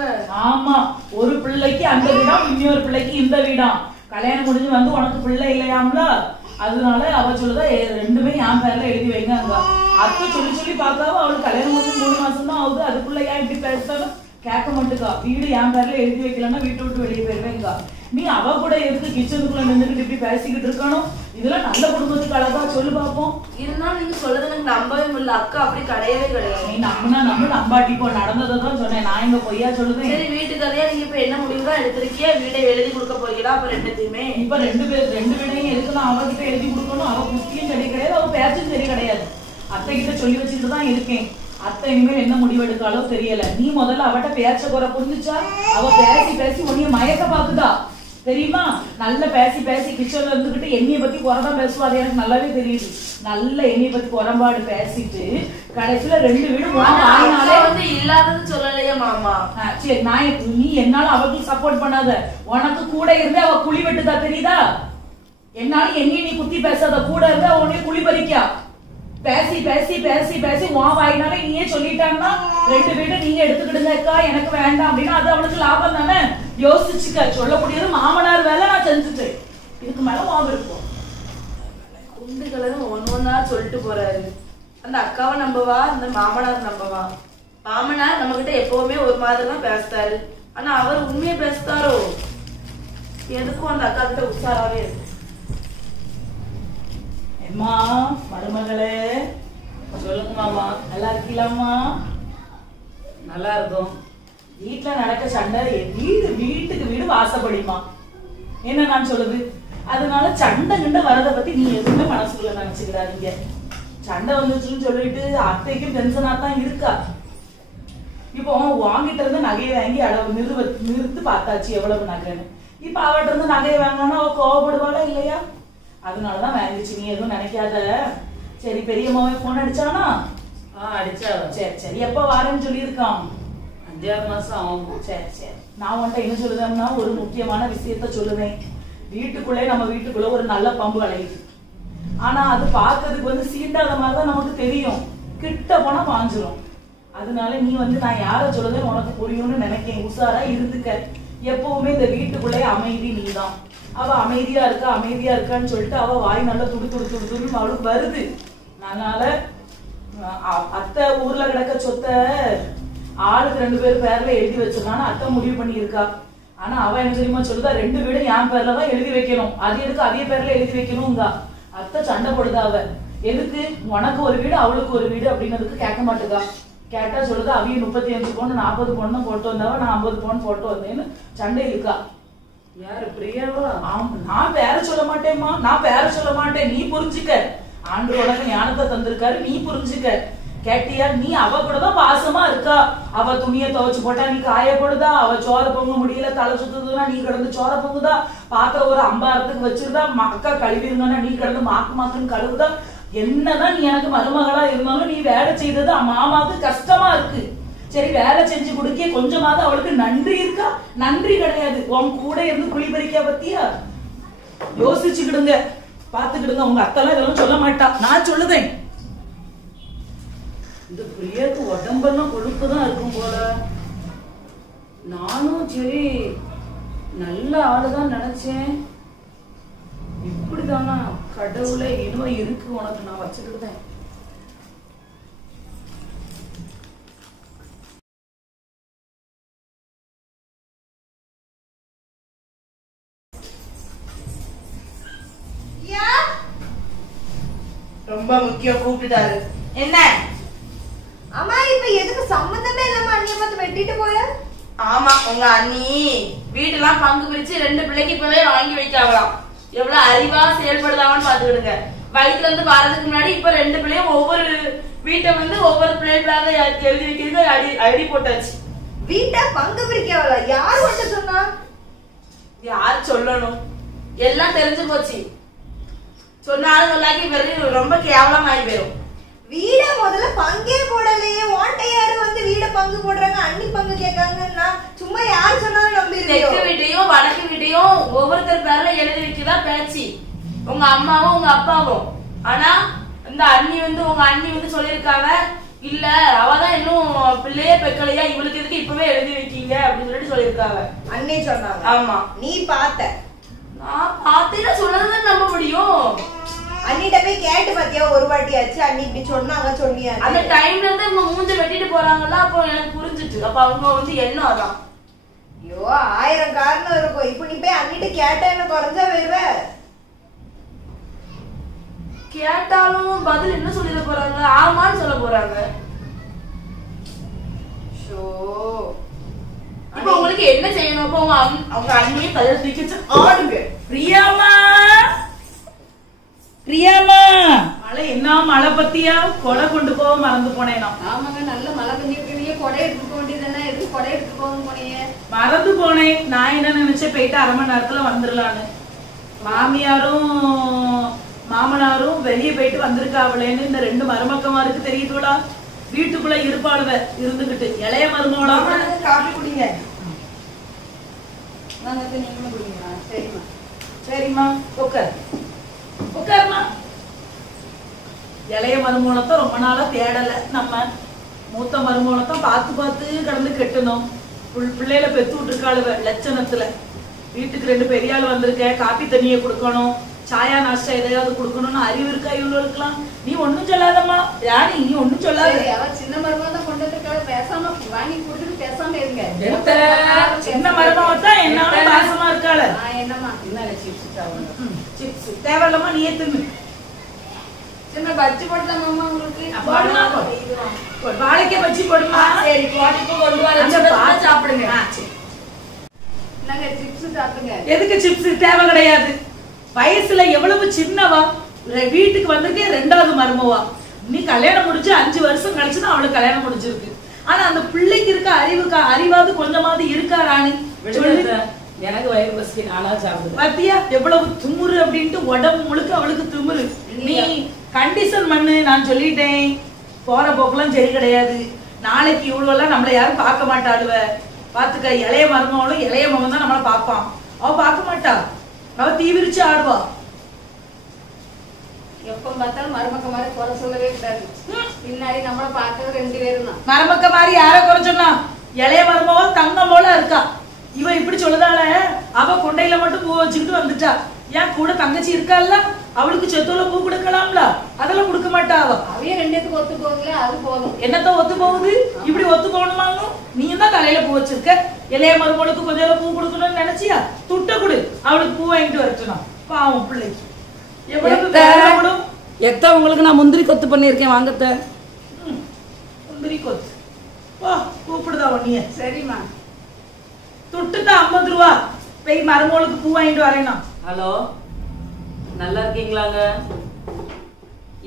ஆமா, ஒரு பிள்ளைக்கு அந்த வீடா, இன்னொரு பிள்ளைக்கு இந்த வீடா. கல்யாணம் முடிஞ்சு வந்து உனக்கு பிள்ளை இல்லையாம்ல, அதனால அவ சொல்லுதா 2மே என் பேர்ல எழுதி வைங்க. அங்க அத்தை சொல்லி சொல்லி பார்த்தாவ அவளுக்கு கல்யாணம் முடிஞ்சு 3 மாசம் தான் ஆகுது. அதுக்குள்ள ஏன் இப்படி பேசாலும் கேட்க மாட்டுக்கா. வீடு என் பேர்ல எழுதி வைக்கலன்னா வீட்டு விட்டு வெளியே போயிருவேங்க. நீ அவ கூட எதுக்கு கிச்சனுக்குள்ள நின்றுட்டு இப்படி பேசிக்கிட்டு இருக்கணும்? இதெல்லாம் நல்ல குடும்பத்துக்கு அழகா சொல்லு பாப்போம். இருந்தாலும் நீங்க சொல்றது எனக்கு நம்பவே முடியல. அக்கா அப்படி கிடையவே கிடையாது. நீ நம்பாட்டி போ. நடந்ததான் சொன்னேன், நான் இங்க பொய்யா சொல்லுவேன். சரி, வீட்டு கதையா நீங்க இப்ப என்ன முடிவு தான் எடுத்திருக்கிய? வீடை எழுதி கொடுக்க போறீங்களா? அப்ப 2த்தையுமே இப்ப 2 வீடையும் எதுக்குன்னு அவகிட்ட எழுதி கொடுக்கணும். அவ புத்தியும் சரி கிடையாது, அவ பேச்சும் சரி கிடையாது. அத்தை கிட்ட சொல்லி வச்சுட்டு தான் இருக்கேன். அத்தை இனிமேல் என்ன முடிவு எடுக்காலோ தெரியல. நீ முதல்ல அவட்ட பேச்ச குறை புரிஞ்சுச்சா? அவ பேசி பேசி உன்னைய மயக்க பாக்குதா தெரியுமா? நல்ல பேசி பேசி கிச்சன்ல இருந்துகிட்டு என்னைய பத்தி குறைதான் பேசுவா. அது எனக்கு நல்லாவே தெரியுது. நல்ல என்னைய பத்தி குறைபாடு பேசிட்டு கடைசியில 2 வீடு வந்து இல்லாதது சொல்லலையே மாமா. சரி, நீ என்னால அவளுக்கு சப்போர்ட் பண்ணாத. உனக்கு கூட இருந்து அவ குழி வெட்டுதா தெரியுதா? என்னாலும் என்னைய நீ குத்தி பேசாத. கூட இருந்து அவ உன்னைய குழி பறிக்கா. பேசி பேசி பேசி பேசி உன் வாயினாலே நீயே சொல்லிட்டாங்கன்னா 2 வீடு நீங்க எடுத்துக்கிடுங்கக்கா, எனக்கு வேண்டாம் அப்படின்னா அது அவளுக்கு லாபம் தானே. யோசிச்சுக்க. சொல்ல முடியாது மாமனார் வேலை நான் செஞ்சுட்டேன். இதுக்கு மேல வாங்க இருக்கும். குண்டுகளை ஒன்னொன்னா சொல்லிட்டு போறாரு. அந்த அக்காவை நம்பவா, அந்த மாமனார் நம்பவா? மாமனார் நம்ம கிட்ட எப்பவுமே ஒரு மாதிரி தான் பேசுறாரு. ஆனா அவர் உண்மையை பேசுறாரோ? எதுக்கும் அந்த அக்கா கிட்ட உஷாராவே இருக்கு. அம்மா மருமகளே சொல்லுங்க மாமா. நல்லா இருக்கீங்களாம்மா? நல்லா இருக்கும். வீட்டுல நடக்க சண்டை வீட்டுக்கு வீடு வாசப்படிமா. என்ன நான் சொல்லுது? அதனால சண்டை கிண்ட வரதை பத்தி நீ எதுவுமே மனசுக்குள்ள நினைச்சுக்கிறாதீங்க. சண்டை வந்துச்சுன்னு சொல்லிட்டு அத்தைக்கும் டென்ஷனா தான் இருக்கா. இப்போ வாங்கிட்டு இருந்து நகையை வாங்கி அளவு நிறுத்து பார்த்தாச்சு எவ்வளவு நகைன்னு. இப்ப அவட்ட இருந்து நகையை வாங்கினா அவ கோவப்படுவாளா இல்லையா? அதனாலதான் வாங்கிச்சு. நீ எதுவும் நினைக்காத. சரி, பெரியம்மாவே போன் அடிச்சானா? அடிச்சா. சரி சரி, எப்ப வாரேன்னு சொல்லியிருக்கான்? 5 மாசம் ஆகும். சரி சரி, நான் உன்ட்ட என்ன சொல்லுவேன்னா ஒரு முக்கியமான விஷயத்த சொல்லுவேன். வீட்டுக்குள்ளே நம்ம வீட்டுக்குள்ள ஒரு நல்ல பாம்பு அலையுது. ஆனா அது பார்க்கறதுக்கு வந்து சீண்டாத மாதிரிதான் நமக்கு தெரியும். கிட்ட போனா பாஞ்சிரும். அதனால நீ வந்து நான் யார சொல்லுதேன்னு உனக்கு புரியும்னு நினைக்கேன். உஷாரா இருந்துக்க. எப்பவுமே இந்த வீட்டுக்குள்ளே அமைதி நீதான். அவ அமைதியா இருக்கான்னு சொல்லிட்டு அவ வாய் நல்லா துடு துடு துடு துடுன்னு அவளுக்கு வருது. அதனால அத்தை ஊர்ல கிடக்க சொத்தை ஆளுக்கு 2 பேர் பேர்ல எழுதி வச்சிருந்தான்னு அத்தை முடிவு பண்ணி இருக்கா. ஆனா அவ என்ன தெரியுமா சொல்லுதா? 2 வீடும் என் பேர்ல தான் எழுதி வைக்கணும். அது எதுக்கு அதே பேர்ல எழுதி வைக்கணும்? அத்தை சண்டை போடுதா. அவ எதுக்கு உனக்கு ஒரு வீடு அவளுக்கு ஒரு வீடு அப்படின்னதுக்கு கேட்க மாட்டுக்கா. கேட்டா சொல்லுதா அவைய 35 பவுன் 40 பவுன் தான் போட்டு வந்தாவ, நான் 50 பவுன் போட்டு வந்தேன்னு சண்டை இருக்கா. யாரு? பிரியாவா? நான் பேர சொல்ல மாட்டேம்மா, நான் பேர சொல்ல மாட்டேன். நீ புரிஞ்சுக்க. ஆண்டோட ஞானத்தை தந்திருக்காரு, நீ புரிஞ்சுக்க. கேட்டியா? நீ அவ கூட தான் பாசமா இருக்கா. அவ துணியை துவைச்சு போட்டா நீ காயப்படுதா? அவ சோற பொங்க முடியல தலை சுத்துதுன்னா நீ கிடந்து சோற பொங்குதா? பாத்திரம் ஒரு அம்பாரத்துக்கு வச்சிருந்தா அக்கா கழுவிருந்தா நீ கிடந்து மாக்குன்னு கழுவுதா? என்னதான் நீ எனக்கு மருமகளா இருந்தாலும் நீ வேலை செய்தது மாமாவுக்கு கஷ்டமா இருக்கு. சரி, வேலை செஞ்சு கொடுக்க கொஞ்சமாவது அவளுக்கு நன்றி இருக்கா? நன்றி கிடையாது. உன் கூட இருந்து குழி பறிக்க பத்தியா? யோசிச்சுக்கிடுங்க, பாத்துக்கிடுங்க. உங்க அத்தெல்லாம் இதெல்லாம் சொல்ல மாட்டா, நான் சொல்லுதேன். இந்த பிரியாக்கு உடம்பெல்லாம் கொழுப்புதான் இருக்கும் போல. நானும் சரி நல்ல ஆளுதான் நினைச்சேன். இப்படிதானா? கடவுளே, இன்னும் இருக்கு உனக்கு, நான் வச்சுக்கிட்டேன். ரொம்ப முக்கியம், கூப்பிட்டாரு. என்ன? அம்மா இப்ப எதுக்கு சம்பந்தமே இல்லாம அண்ணிய பார்த்து வெட்டிட்டு போற? ஆமா, உங்க அண்ணி வீட்டெல்லாம் பங்கு பிரிச்சு 2 பிள்ளைக்கு இப்பவே வாங்கி வைக்காங்களாம். எவ்வளவு அறிவா செயல்படுதாங்கன்னு பாத்துக்கிடுங்க. வயிற்றுல இருந்து வரதுக்கு முன்னாடி இப்ப 2 பிள்ளையும் ஒவ்வொரு வீட்டை வந்து ஒவ்வொரு பிள்ளைகளாக எழுதி வைக்கிறது ஐடி போட்டாச்சு. வீட்டை பங்கு பிரிக்கவள யார் வந்து சொன்னா? யார் சொல்லணும்? எல்லாம் தெரிஞ்சு போச்சு. சொன்னாலும் சொல்லாக்கி பிறகு ரொம்ப கேவலம் ஆகி போயிடும். வீட முதல்ல பங்கே போடலையே, ஓட்ட யாரு வந்து வீட பங்கு போடுறாங்க, அண்ணி பங்கு கேட்காங்கன்னா சும்மா யார் சொன்னாலும் நம்பிடுறீங்க. தெற்கு வீட்டையும் வடக்கு வீட்டையும் ஒவ்வொருத்தர் பேர்ல எழுதி வைக்கதான் பேச்சு, உங்க அம்மாவும் உங்க அப்பாவும். ஆனா இந்த அண்ணி வந்து உங்க அண்ணி வந்து சொல்லிருக்காங்க, இல்ல அவதான் இன்னும் பிள்ளையே பெக்கலையா, இவளுக்கு எதுக்கு இப்பவே எழுதி வைக்கீங்க அப்படின்னு சொல்லிட்டு சொல்லிருக்காங்க. அண்ணி சொன்னாங்க. ஆமா, நீ பார்த்த? நான் பார்த்தேன்னா சொல்லதான் நம்ப முடியும். அண்ணிட்ட போய் கேட்டு பாத்தியா ஒரு வாட்டி ஆச்சு, அண்ணி இப்படி சொன்னாங்க சொன்னியா? அந்த டைம்ல இருந்து இவங்க மூஞ்ச வெட்டிட்டு போறாங்கல்ல, அப்போ எனக்கு புரிஞ்சிட்டு. அப்ப அவங்க வந்து என்ன அதான். ஐயோ 1000 காரணம் இருக்கும். இப்ப நீ போய் அண்ணிட்ட கேட்டா என்ன குறைஞ்சா வருவ? கேட்டாலும் பதில் என்ன சொல்லிட போறாங்க? ஆமான்னு சொல்ல போறாங்க. இப்ப உங்களுக்கு என்ன செய்யணும்? அப்ப அவங்க அண்ணியை கையில தூக்கிச்சு ஆடுங்க. பிரியாமா, பிரியாமா, மழை என்ன மழை பத்தியா? கொடை கொண்டு போக மறந்து போனேனா? ஆமாங்க, நல்ல மழை பெஞ்சிருக்கு. நீங்க கொடை எடுத்துட்டு போக வேண்டியதானே, எதுக்கு கொடை எடுத்துட்டு போக போனீங்க? மறந்து போனேன். நான் என்ன நினைச்சேன், போயிட்டு 1/2 மணி நேரத்துல வந்துடலான்னு. மாமியாரும் மாமனாரும் வெளியே போயிட்டு வந்திருக்காவளேன்னு இந்த 2 மருமக்கமாருக்கு தெரியுதுங்களா? வீட்டுக்குள்ள இருப்பாளுவ இருந்துகிட்டு இளைய மருமகளா காஃபி குடிங்க. நீங்களும் குடிங்களா? சரிம்மா. சரிம்மா, உட்கார் உட்காருமா. இளைய மருமூலத்தை ரொம்ப நாளா தேடல. நம்ம மூத்த மருமூலத்தை பார்த்து பார்த்து கடந்து கெட்டணும். பிள்ளைகளை பெத்து விட்டுருக்காளுவ லட்சணத்துல. வீட்டுக்கு 2 பெரிய ஆள் வந்திருக்க, காப்பி தண்ணியை கொடுக்கணும், சாயா நாஷ்டா எதையாவது கொடுக்கணும்னு அறிவு இருக்கா இவங்களுக்குலாம்? நீ ஒண்ணும் சொல்லாதம்மா ராணி, நீ ஒண்ணும் சொல்லாத. சின்ன மருமக தான் கொண்டு வந்திருக்காரு, பேசாம வாங்கி கொடுத்துட்டு பேசாம இருங்க. சின்ன மருமகத்தான் என்னால பாசமா இருக்காள. என்னம்மா என்ன சிப்ஸ் சிப்ஸ் தேவையில்லமா, நீயே தின்னு. சின்ன பஜ்ஜி போடலாமா உங்களுக்கு? வாழைக்காய் பஜ்ஜி போடுமா? சரி, போட்டு கொண்டு வர சாப்பிடுங்க. நாங்க சிப்ஸ் சாப்பிடுங்க. எதுக்கு சிப்ஸ்? தேவை கிடையாது. வயசுல எவ்வளவு சின்னவா, வீட்டுக்கு வந்திருக்கே 2வது மருமவா. நீ கல்யாணம் முடிச்சு 5 வருஷம் கழிச்சுதான் அவளுக்கு கல்யாணம் முடிச்சிருக்கு. ஆனா அந்த பிள்ளைக்கு இருக்க அறிவாவது கொஞ்சமாவது இருக்கா ராணி? எனக்கு வயிறு பசி, நானா சாப்பிடுவேன். பாத்தியா எவ்வளவு துமுறு அப்படின்ட்டு, உடம்பு முழுக்க அவளுக்கு துமுறு. நீ கண்டிஷன் பண்ணு, நான் சொல்லிட்டேன். போற போக்கெல்லாம் சரி கிடையாது. நாளைக்கு இவ்வளவு எல்லாம் நம்மள யாரும் பார்க்க மாட்டாளுவ. பாத்துக்க, இளைய மருமகளும் இளைய மகன் தான் நம்மள பாப்பான். அவ பார்க்க மாட்டா, அவ தீவிரிச்சு ஆடுவா. எப்ப பார்த்தாலும் மருமக்க மாதிரி குறை சொல்லவே கூடாது. பின்னாடி நம்மள பார்க்கறது 2 பேரும் தான். மருமக்க மாதிரி யார குறை சொன்னா? இளைய மருமகள் தங்கம் போல இருக்கா. இவ இப்படி சொல்லுதால, அவ கொண்டையில மட்டும் பூ வச்சுக்கிட்டு வந்துட்டா. ஏன் கூட தங்கச்சி இருக்கால, அவளுக்கு செத்தோல பூ கொடுக்கலாம்ல, அதெல்லாம் கொடுக்க மாட்டா. அவ அவைய 2த்துக்கு ஒத்து போகல, அது போதும். என்னத்த ஒத்து போகுது? இப்படி ஒத்து போகணுமாங்க? நீ தான் தலையில பூ வச்சிருக்க. இளைய மருமகளுக்கு கொஞ்சம் பூ கொடுக்கணும்னு நினைச்சியா? துட்ட கொடு, அவளுக்கு பூ வாங்கிட்டு வரட்டணும். பாவம் பிள்ளைக்கு எவ்வளவு வேணும். எத்த உங்களுக்கு நான் முந்திரி கொத்து பண்ணிருக்கேன், வாங்கத்த. முந்திரி கொத்து வா, கூப்பிடுதா உன்னைய? சரிம்மா. துட்டுதான் 50 ரூபா. போய் மருமகளுக்கு பூ வாங்கிட்டு வரேனா? ஹலோ, நல்லா இருக்கீங்களாங்க?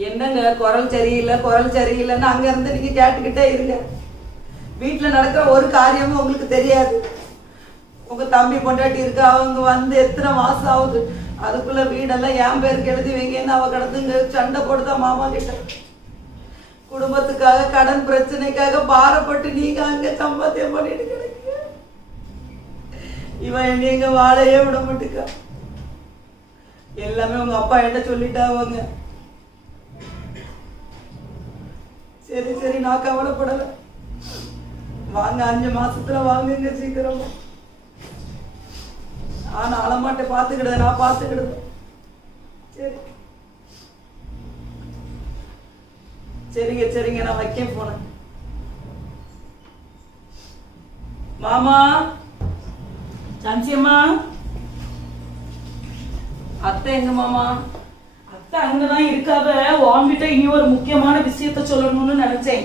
என்னங்க குரல் சரியில்லைன்னு அங்க இருந்து நீங்க கேட்டுக்கிட்டே இருங்க. வீட்டுல நடக்கிற ஒரு காரியமும் உங்களுக்கு தெரியாது. உங்க தம்பி பொண்டாட்டி இருக்கு, அவங்க வந்து எத்தனை மாசம் ஆகுது, அதுக்குள்ள வீடெல்லாம் என் பேருக்கு எழுதி வைங்கன்னு அவ கடந்துங்க சண்டை போடுதான் மாமா கிட்ட. குடும்பத்துக்காக கடன் பிரச்சனைக்காக பாரப்பட்டு நீங்க அங்க சம்பாத்தியம் பண்ணிட்டு கிடைக்கீங்க. இவன் எங்க வாழையே விட மாட்டுக்கா. எல்லாமே உங்க அப்பா என்கிட்ட சொல்லிட்டாங்க. சரி, நான் கவலைப்படல. வாங்க, 5 மாசத்துல வாங்குங்க சீக்கிரமா. ஆனா அலமாட்டை பாத்துக்கிடுது, நான் பாத்துக்கிடுது. சரிங்க, நான் வைக்க போனேன். மாமா, சான்சியம்மா, அத்தை எங்க மாமா? அத்தை அங்கதான் இருக்காவ. உன்கிட்ட இனி ஒரு முக்கியமான விஷயத்த சொல்லணும்னு நினைச்சேன்.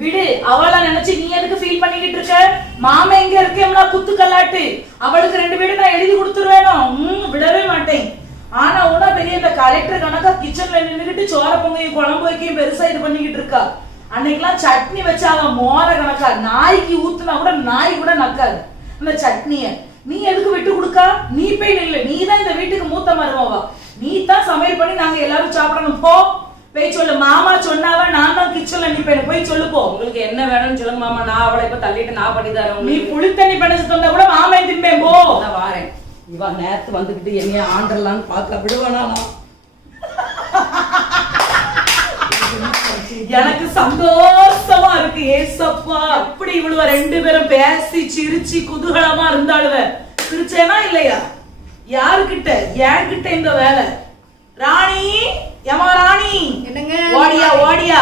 விடு, அவளை நினைச்சு நீ எதுக்கு ஃபீல் பண்ணிக்கிட்டு இருக்க? மாமா எங்க இருக்கேம்னா குத்து கல்லாட்டு. அவளுக்கு 2 வீடு நான் எழுதி கொடுத்துருவேனோ. விடவே மாட்டேன். ஆனா உன பெரிய இந்த கலெக்டர் கணக்கா கிச்சன்ல நின்னுகிட்டு சோற பொங்கையும் குழம்பு வைக்கையும் பெருசா இது பண்ணிக்கிட்டு இருக்கா. அன்னைக்கெல்லாம் சட்னி வச்சு அவன் மோர கணக்கா நாய்க்கு ஊத்துனா கூட நாய் கூட நக்காது அந்த சட்னிய. நீ எதுக்கு விட்டு கொடுக்கா? நீ போய் நில்லு. நீ தான் இந்த வீட்டுக்கு மூத்த மருமவா. நீ தான் சமையல் பண்ணி நாங்க எல்லாரும் சாப்பிடணும். போ போய் சொல்லு. மாமா சொன்னாவ நான் தான் கிச்சன்ல நிப்பேன். போய் சொல்லு போ. உங்களுக்கு என்ன வேணும்னு சொல்லுங்க மாமா. நான் அவளை இப்ப தள்ளிட்டு நான் பண்ணி தரேன். நீ புளி தண்ணி பண்ணச்சு தந்தா கூட மாமா திம்பேன். போ. நான் வாரேன். இவ நேத்து வந்துகிட்டு என்னைய ஆண்டர்லான்னு பார்க்க விடுவானா? எனக்கு சந்தோஷமா இருக்கு. ஏசப்பா, அப்படி இவ்வளவு 2 பேரும் பேசி சிரிச்சு குதூகலமா இருந்தாளுவ. சிரிச்சேனா இல்லையா? யாருக்கிட்ட? என் கிட்ட இந்த வேலை. ராணி, ஏமா ராணி, என்னங்க? ஓடியா ஓடியா.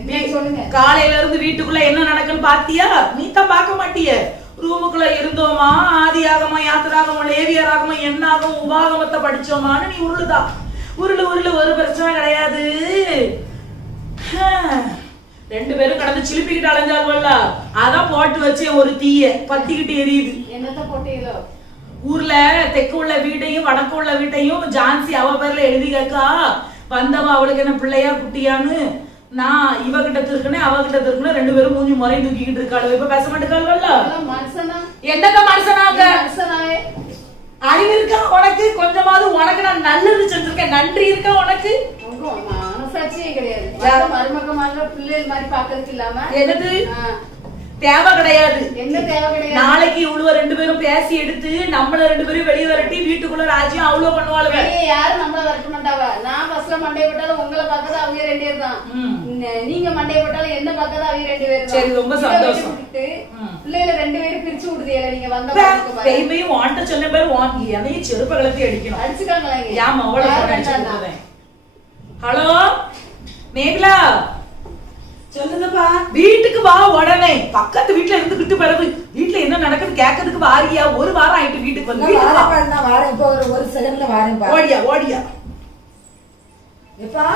என்ன சொல்லுங்க. காலையில இருந்து வீட்டுக்குள்ள என்ன நடக்குன்னு பாத்தியா? நீ தான் பார்க்க மாட்டிய. ரூமுக்குள்ள இருந்தோமா, ஆதியாகமா, யாத்திராகமா, லேவியராகமா, என்னாகும் உபாகமத்தை படிச்சோமான்னு நீ உருளுதா. உருளு உருளு, ஒரு பிரச்சனை கிடையாது. 2 பேரும் கடந்து சிலிப்பிக்கிட்டு அலைஞ்சாள்வல்ல, அதான் போட்டு வச்சு ஒரு தீய பத்திக்கிட்டு எரியுது. என்னத்த போட்டீங்களோ? ஊர்ல தெற்கு உள்ள வீட்டையும் வடக்கு உள்ள வீட்டையும் ஜான்சி அவ பேர்ல எழுதி கேக்கா. வந்தவா அவளுக்கு என்ன பிள்ளையா குட்டியான்னு நான் இவகிட்ட திருக்குனே அவகிட்ட திருக்குனே 2 பேரும் மூஞ்சி முறையும் தூக்கிக்கிட்டு இருக்காள். இப்ப பேச மாட்டேக்காள்வல்ல. மனுஷனா? என்னங்க மனுஷனாங்க? மனுஷனாவே அறிவு இருக்கா உனக்கு? கொஞ்சமாவது உனக்கு நான் நல்லது செஞ்சிருக்கேன். நன்றி இருக்கா உனக்கு? மனசாட்சியே கிடையாது. மருமக மாதிரி பிள்ளைகள் மாதிரி பாக்கிறதுக்கு இல்லாம என்னது தேவை கிடையாது. என்ன தேவை கிடையாது? நாளைக்கு இவ்வளவு 2 பேரும் பேசி எடுத்து நம்மள 2 பேரும் வெளியே வரட்டி வீட்டுக்குள்ள ராஜ்யம் அவ்வளவு பண்ணுவாளுங்க. யாரும் நம்மள வரட்ட மாட்டாவ. நான் பஸ்ல மண்டைய போட்டாலும் உங்களை பார்க்கறது அவங்க 2 பேர் தான். நீங்க மண்டைய போட்டாலும் என்ன பார்க்கறது அவங்க 2 பேர் தான். சரி, ரொம்ப சந்தோஷம். பிள்ளைகளை 2 பேரும் பிரிச்சு விடுதியல. நீங்க வந்த பேய்மையும் வாண்ட சொன்ன பேர் வாங்கி என்னையும் செருப்ப கலத்தி அடிக்கணும். அடிச்சுக்காங்களா? ஏமா அவ்வளவு. ஹலோ மேகலா, சொல்லுங்கப்பா. வீட்டுக்கு வா உடனே. பக்கத்து வீட்டுல இருந்துகிட்டு பிறகு வீட்டுல என்ன நடக்குது கேட்கறதுக்கு வாரியா? 1 வாரம் ஆயிட்டு வீட்டுக்கு வந்து. நான் வாரேன். இப்போ ஒரு செகண்ட்ல வாரேன். ஓடியா ஓடியா. எப்பா